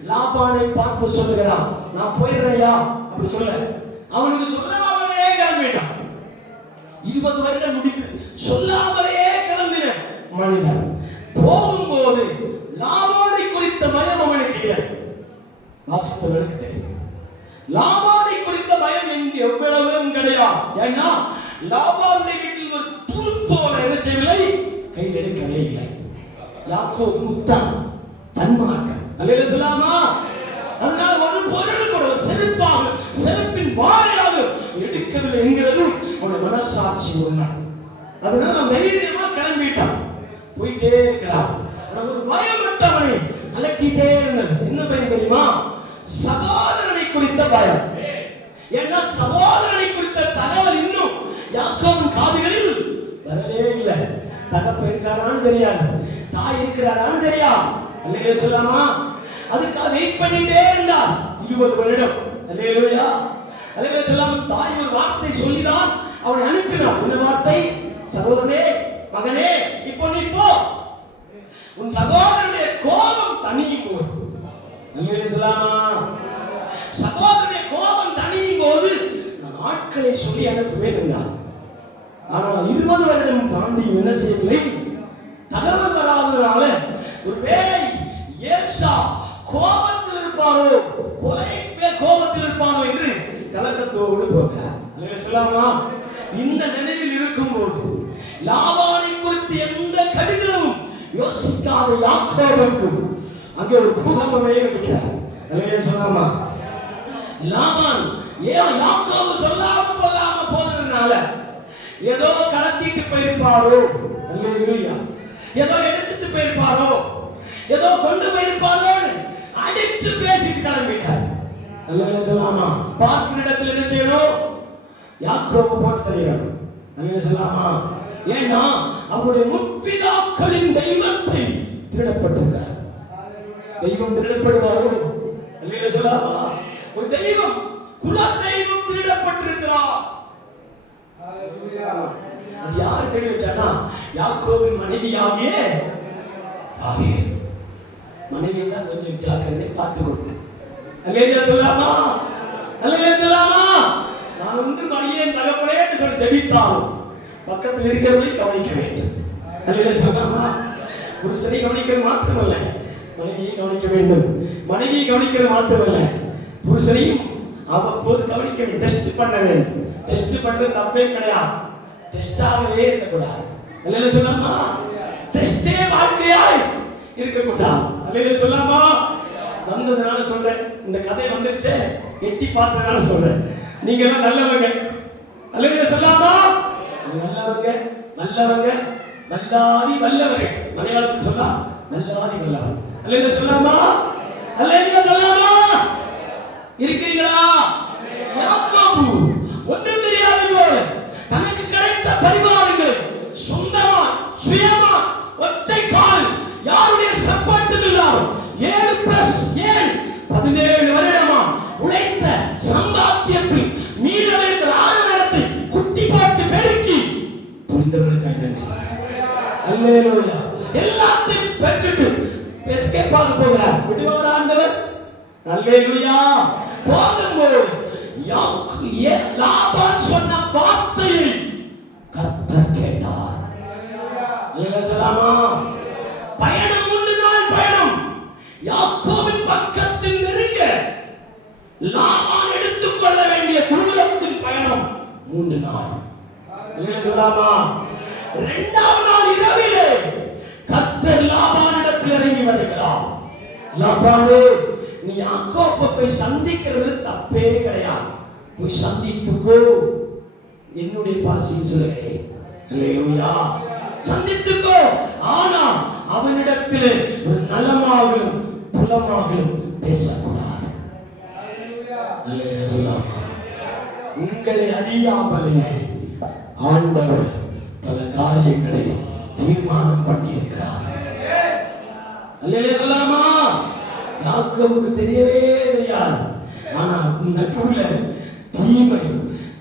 லாபானை பார்த்து சொல்லுகிறான், நான் போயிடுறையா அப்படி சொல்ல. அவனுக்கு சொல்லாமலே கிளம்பிட்டான். 20 வருடம் முடித்து சொல்லாமலே கிளம்பின மனிதன் போகும்போது லாபானை குறித்த பயம் அவனுக்கு இல்லை. வாசித்தவனுக்கு தெரியும். லாபானை குறித்த பயம் இங்கு எவ்வளவும் கிடையாது. ஏன்னா லாபானுடைய வீட்டில் ஒரு துருப்போல என்ன செய்யவில்லை, கையில் எடுக்கவே இல்லை. யாக்கோபு முக்தான், சன்மார்க்கன். அல்லேலூயா சொல்லாமா? அதனால ஒரு பொருள் கூட செருப்பாக செருப்பின் வாழையாக எடுக்கவில்லை என்கிறது அவனுடைய மனசாட்சி உண்மை. அதனால தைரியமா கிளம்பிட்டான், போயிட்டே இருக்கிறான். ஒரு பயப்பட்டவனை அலக்கிட்டே இருந்தது. என்ன பயம் தெரியுமா? சகோதரனை குறித்த பயம். ஏன்னா சகோதரனை குறித்த தகவல் இன்னும் யாக்கோபின் காதுகளில் வரவே இல்லை. தகப்பன் இருக்காரான்னு தெரியாது, தாய் இருக்கிறாரான்னு தெரியாது. அல்லேலூயா சொல்லாமா? அதுக்காக வெயிட் பண்ணிட்டே இருந்தார் 20 வருடம். அல்லேலூயா. அல்லேலூயா சொல்லாம தாய் ஒரு வார்த்தை சொல்லிதான் அவனை அனுப்பினார். என்ன வார்த்தை? சகோதரனே, மகனே, இப்போ நீ போ. உன் சகோதரனுடைய கோபம் தணியும் போது. அல்லேலூயா சொல்லாமா? சகோதரனுடைய கோபம் தணியும் போது நான் ஆட்களை சொல்லி அனுப்புவேன் என்றார். ஆனா 20 வருடம் தாண்டி என்ன செய்யவில்லை, தகவல் வராதனால ஒருவேளை ஏசா கோபத்தில் இருப்பாரோ, கொலை கோபத்தில் இருப்பானோ என்று கலக்கத்தோடு போகிறார். சொல்லாமா? இந்த நினைவில் இருக்கும் போது லாபானை குறித்து எந்த கடிதமும் யோசிக்காத யாக்கோபுக்கு அங்கே ஒரு பூகம்பமே இருக்கிறார். சொல்லாமா? லாபான் ஏன் யாக்கோபு சொல்லாம போனதுனால ஏதோ கடத்திட்டு போயிருப்பாரோ, அல்லேலூயா, ஏதோ எடுத்துட்டு போயிருப்பாரோ, ஏதோ கொண்டு போயிருப்பாரோ அடிச்சு பேசிட்டு கிளம்பிட்டார். அல்லேலூயா சொல்லாமா? பார்க்கிற இடத்துல என்ன செய்யணும்? யாக்கோபு போட்டு தள்ளிடணும். அல்லேலூயா சொல்லாமா? ஏன்னா அவருடைய முற்பிதாக்களின் தெய்வத்தை திருடப்பட்டிருக்கிறார். தெய்வம் திருடப்படுவாரோ? அல்லேலூயா சொல்லாமா? ஒரு தெய்வம், குல தெய்வம் திருடப்பட்டிருக்கிறார். அது யார் தேடி வச்சானா? யாக்கோபின் மனைவியாகிய ராகேல். மனைவியை தான் கொஞ்சம் ஜாக்கிரதை பார்த்துக்கணும். அல்லேலூயா சொல்லாமா? அல்லேலூயா சொல்லாமா? நான் ஒன்று மணியேன் தகப்பனே என்று சொல்லி ஜெபித்தாலும் பக்கத்தில் இருக்கிறவர்களை கவனிக்க வேண்டும். அல்லேலூயா சொல்லாமா? புருஷனை கவனிக்கிறது மாத்திரமல்ல, மனைவியை கவனிக்க வேண்டும். மனைவியை கவனிக்கிறது மாத்திரமல்ல, புருஷனையும் அவ்வப்போது கவனிக்க வேண்டும். டெஸ்ட் பண்ண வேண்டும். டெஸ்ட் பண்றது தப்பே கிடையாது. டெஸ்டாகவே இருக்கக்கூடாது. அல்லேலூயா சொல்லாமா? டெஸ்டே வாழ்க்கையாய் இருக்கக்கூடாது. அல்லேலூயா சொல்லாமா? வந்ததுனால சொல்றேன், இந்த கதை வந்துருச்சே எட்டி பார்த்ததுனால சொல்றேன். நீங்க எல்லாம் நல்லவங்க. அல்லேலூயா சொல்லாமா? நல்லவங்க, நல்லவங்க, வல்லாதி வல்லவர்கள். மலையாளத்தில் சொல்லா வல்லாதி வல்லவர். அல்லேலூயா சொல்லாமா? அல்லேலூயா சொல்லாமா? இருக்கிறீங்களா? யாக்கோபு ஒன்றும் தெரியாது போல தனக்கு கிடைத்த பரிவாரங்கள் சொந்தமா சுயமா ஒற்றை கால் யாருடைய சப்போர்ட்டும் இல்லாமல் 7+7 17 வருடமா உழைத்த சம்பாத்தியத்தில் மீதம் இருக்கிற 6 இடத்தை குட்டி பாட்டு பெருக்கி புரிந்தவர்களுக்காக நன்றி. அல்லேலூயா. எல்லாத்தையும் பெற்றுட்டு எஸ்கேப் ஆக போகிறார். விடுவார் ஆண்டவர். அல்லேலூயா. போகும்போது லாபான் சொன்ன வார்த்தையை கர்த்தர் கேட்டார். அல்லேலூயா சொல்லாமா? பயணம் 3 நாள் பயணம். 3 நாள். இல்லையா சொல்லாமா? 2ஆம் நாள் இரவிலே கர்த்தர் லாபானிடத்தில் இறங்கி வருகிறார். லாபானே, நீ யாக்கோபை போய் சந்திக்கிறது தப்பே கிடையாது, போய் சந்தித்துக்கோ. என்னுடைய பாசியில் சொல்லுகிறேன், அல்லேலூயா, சந்தித்துக்கோ. ஆனா அவனிடத்தில் ஒரு நலமாகலும் புலமாகலும் பேசக்கூடாது. அல்லேலூயா சொல்லாமா? உங்களை அறியாமலே ஆண்டவர் பல காரியங்களை தீர்மானம் பண்ணி இருக்கிறார். அல்லேலூயா சொல்லாமா? யாக்கோபுக்கு தெரியவே தெரியாது. ஆனா நடுவுல தீமை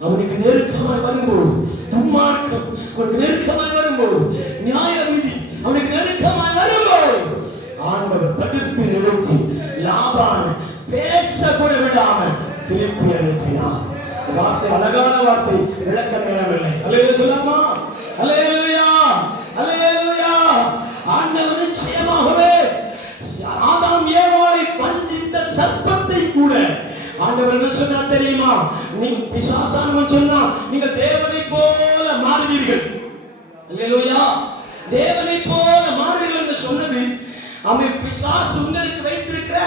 அவனுக்கு நெருக்கமாய் வரும்போது, துன்மார்க்கம் அவனுக்கு நெருக்கமாய் வரும்போது, நியாய விதி அவனுக்கு நெருக்கமாய் வரும்போது, ஆண்டவர் தடுத்து நிறுத்தி லாபானை பேச கூட விடாம திருப்பி அனுப்பினார். வார்த்தை அழகான வார்த்தை, விளக்க நேரமில்லை. அல்லேலூயா சொல்லாமா? அல்லேலூயா, அல்லேலூயா. ஆண்டவர் நிச்சயமாகவே ஆதாம் ஏவாளை வஞ்சித்த சர்ப்பத்தை கூட ஆண்டவர் என்ன சொன்னார் தெரியுமா? நீ பிசாசானவன் சொன்னா நீங்க தேவனை போல மாறுவீர்கள். அல்லேலூயா, தேவனை போல மாறுவீர்கள் என்று சொன்னது அவன் பிசாசு உங்களுக்கு வைத்திருக்கிற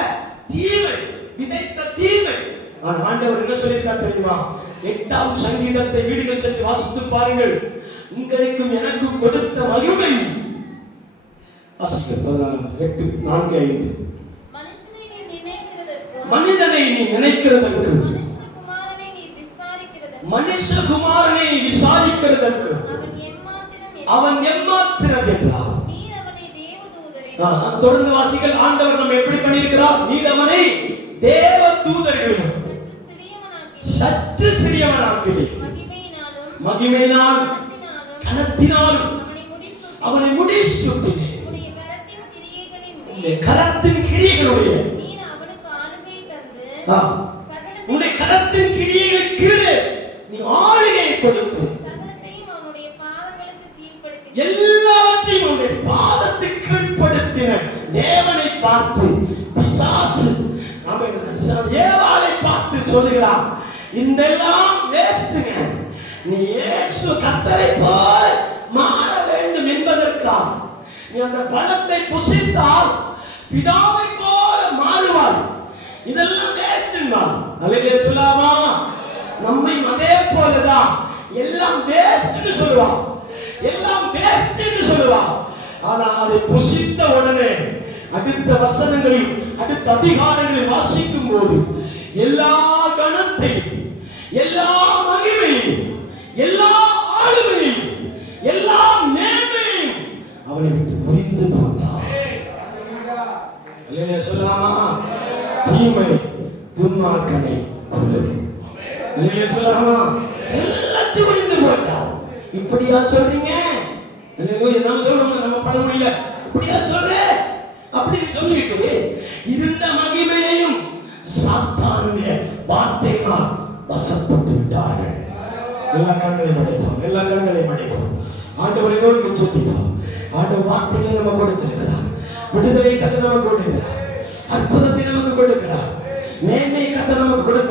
தீமை, விதைத்த தீமை. ஆண்டவர் என்ன சொல்லியிருக்கார் தெரியுமா? 8ஆம் சங்கீதத்தை வீடுகள் சென்று வாசித்து பாருங்கள். உங்களுக்கும் எனக்கும் கொடுத்த மகிமை. வாசிக்க 8:4-5. மனிதனை நீ நினைக்கிறதற்கு, மனுஷகுமாரனை விசாரிக்கிறதற்கு அவன் எம்மாத்திரம் என்றார். தொடர்ந்து வாசிகள். ஆண்டவர் நம்ம எப்படி பண்ணியிருக்கிறார்? நீர் அவனை தேவ தூதர்களிலும் சற்று சிறியவனாக்கிறீர், மகிமையினாலும் கனத்தினாலும் அவனை முடிசூட்டினீர். கரத்தின் கிரியைகளுடைய உன்னுடைய கரத்தின் கிரியைகள் கீழே நீ ஆளுகையை கொடுத்து எல்லாவற்றையும் அவனுடைய பாதத்துக்கு கீழ்ப்படுத்தின தேவனை பார்த்து பிசாசு ஏவாளை பார்த்து சொல்லுகிறான், இதெல்லாம் வேஸ்ட்ங்க, நீ இயேசு கர்த்தரை போல மாற வேண்டும் என்பதற்காக நீ அந்த பழத்தை புசித்தால் பிதாவை போல மாறுவாய். இதெல்லாம் வேஸ்ட்ங்க. அல்லேலூயா சொல்லாமா? நம்மை அதே போலதான் எல்லாம் வேஸ்ட்னு சொல்லுவான், எல்லாம் வேஸ்ட்னு சொல்லுவான். ஆனா அதை புசித்த உடனே அடுத்த வசனங்களில் அடுத்த அதிகாரங்களில் வாசிக்கும் போது எல்லா கணத்தையும் எல்லா மகிமையும் எல்லா ஆளுமையும் எல்லா மேன்மையும் அவனை விட்டு புரிந்து போட்டார். அல்லேலூயா சொல்லாமா? தீமை துன்மார்க்கனை கொல்லும். அல்லேலூயா சொல்லாமா? எல்லாத்தையும் புரிந்து போட்டார். இப்படியா சொல்றீங்க? அல்லேலூயா, நாம சொல்றோம் நம்ம பழமொழியில, இப்படியா சொல்ற அப்படின்னு சொல்லிட்டு இருந்த மகிமையையும் சாத்தானுடைய வார்த்தையால் வசப்பட்டு விட்டார்கள். எல்லா கண்களையும் அடைப்போம், எல்லா கண்களையும் அடைப்போம். ஆண்டவரை நோக்கி ஜெபிப்போம். ஆண்டவர் வார்த்தைகளை நம்ம கொடுத்திருக்கிறார், விடுதலை கதை நமக்கு கொடுக்கிறார், அற்புதத்தை நமக்கு கொடுக்கிறார், மேன்மை கதை நமக்கு கொடுக்கிறார்.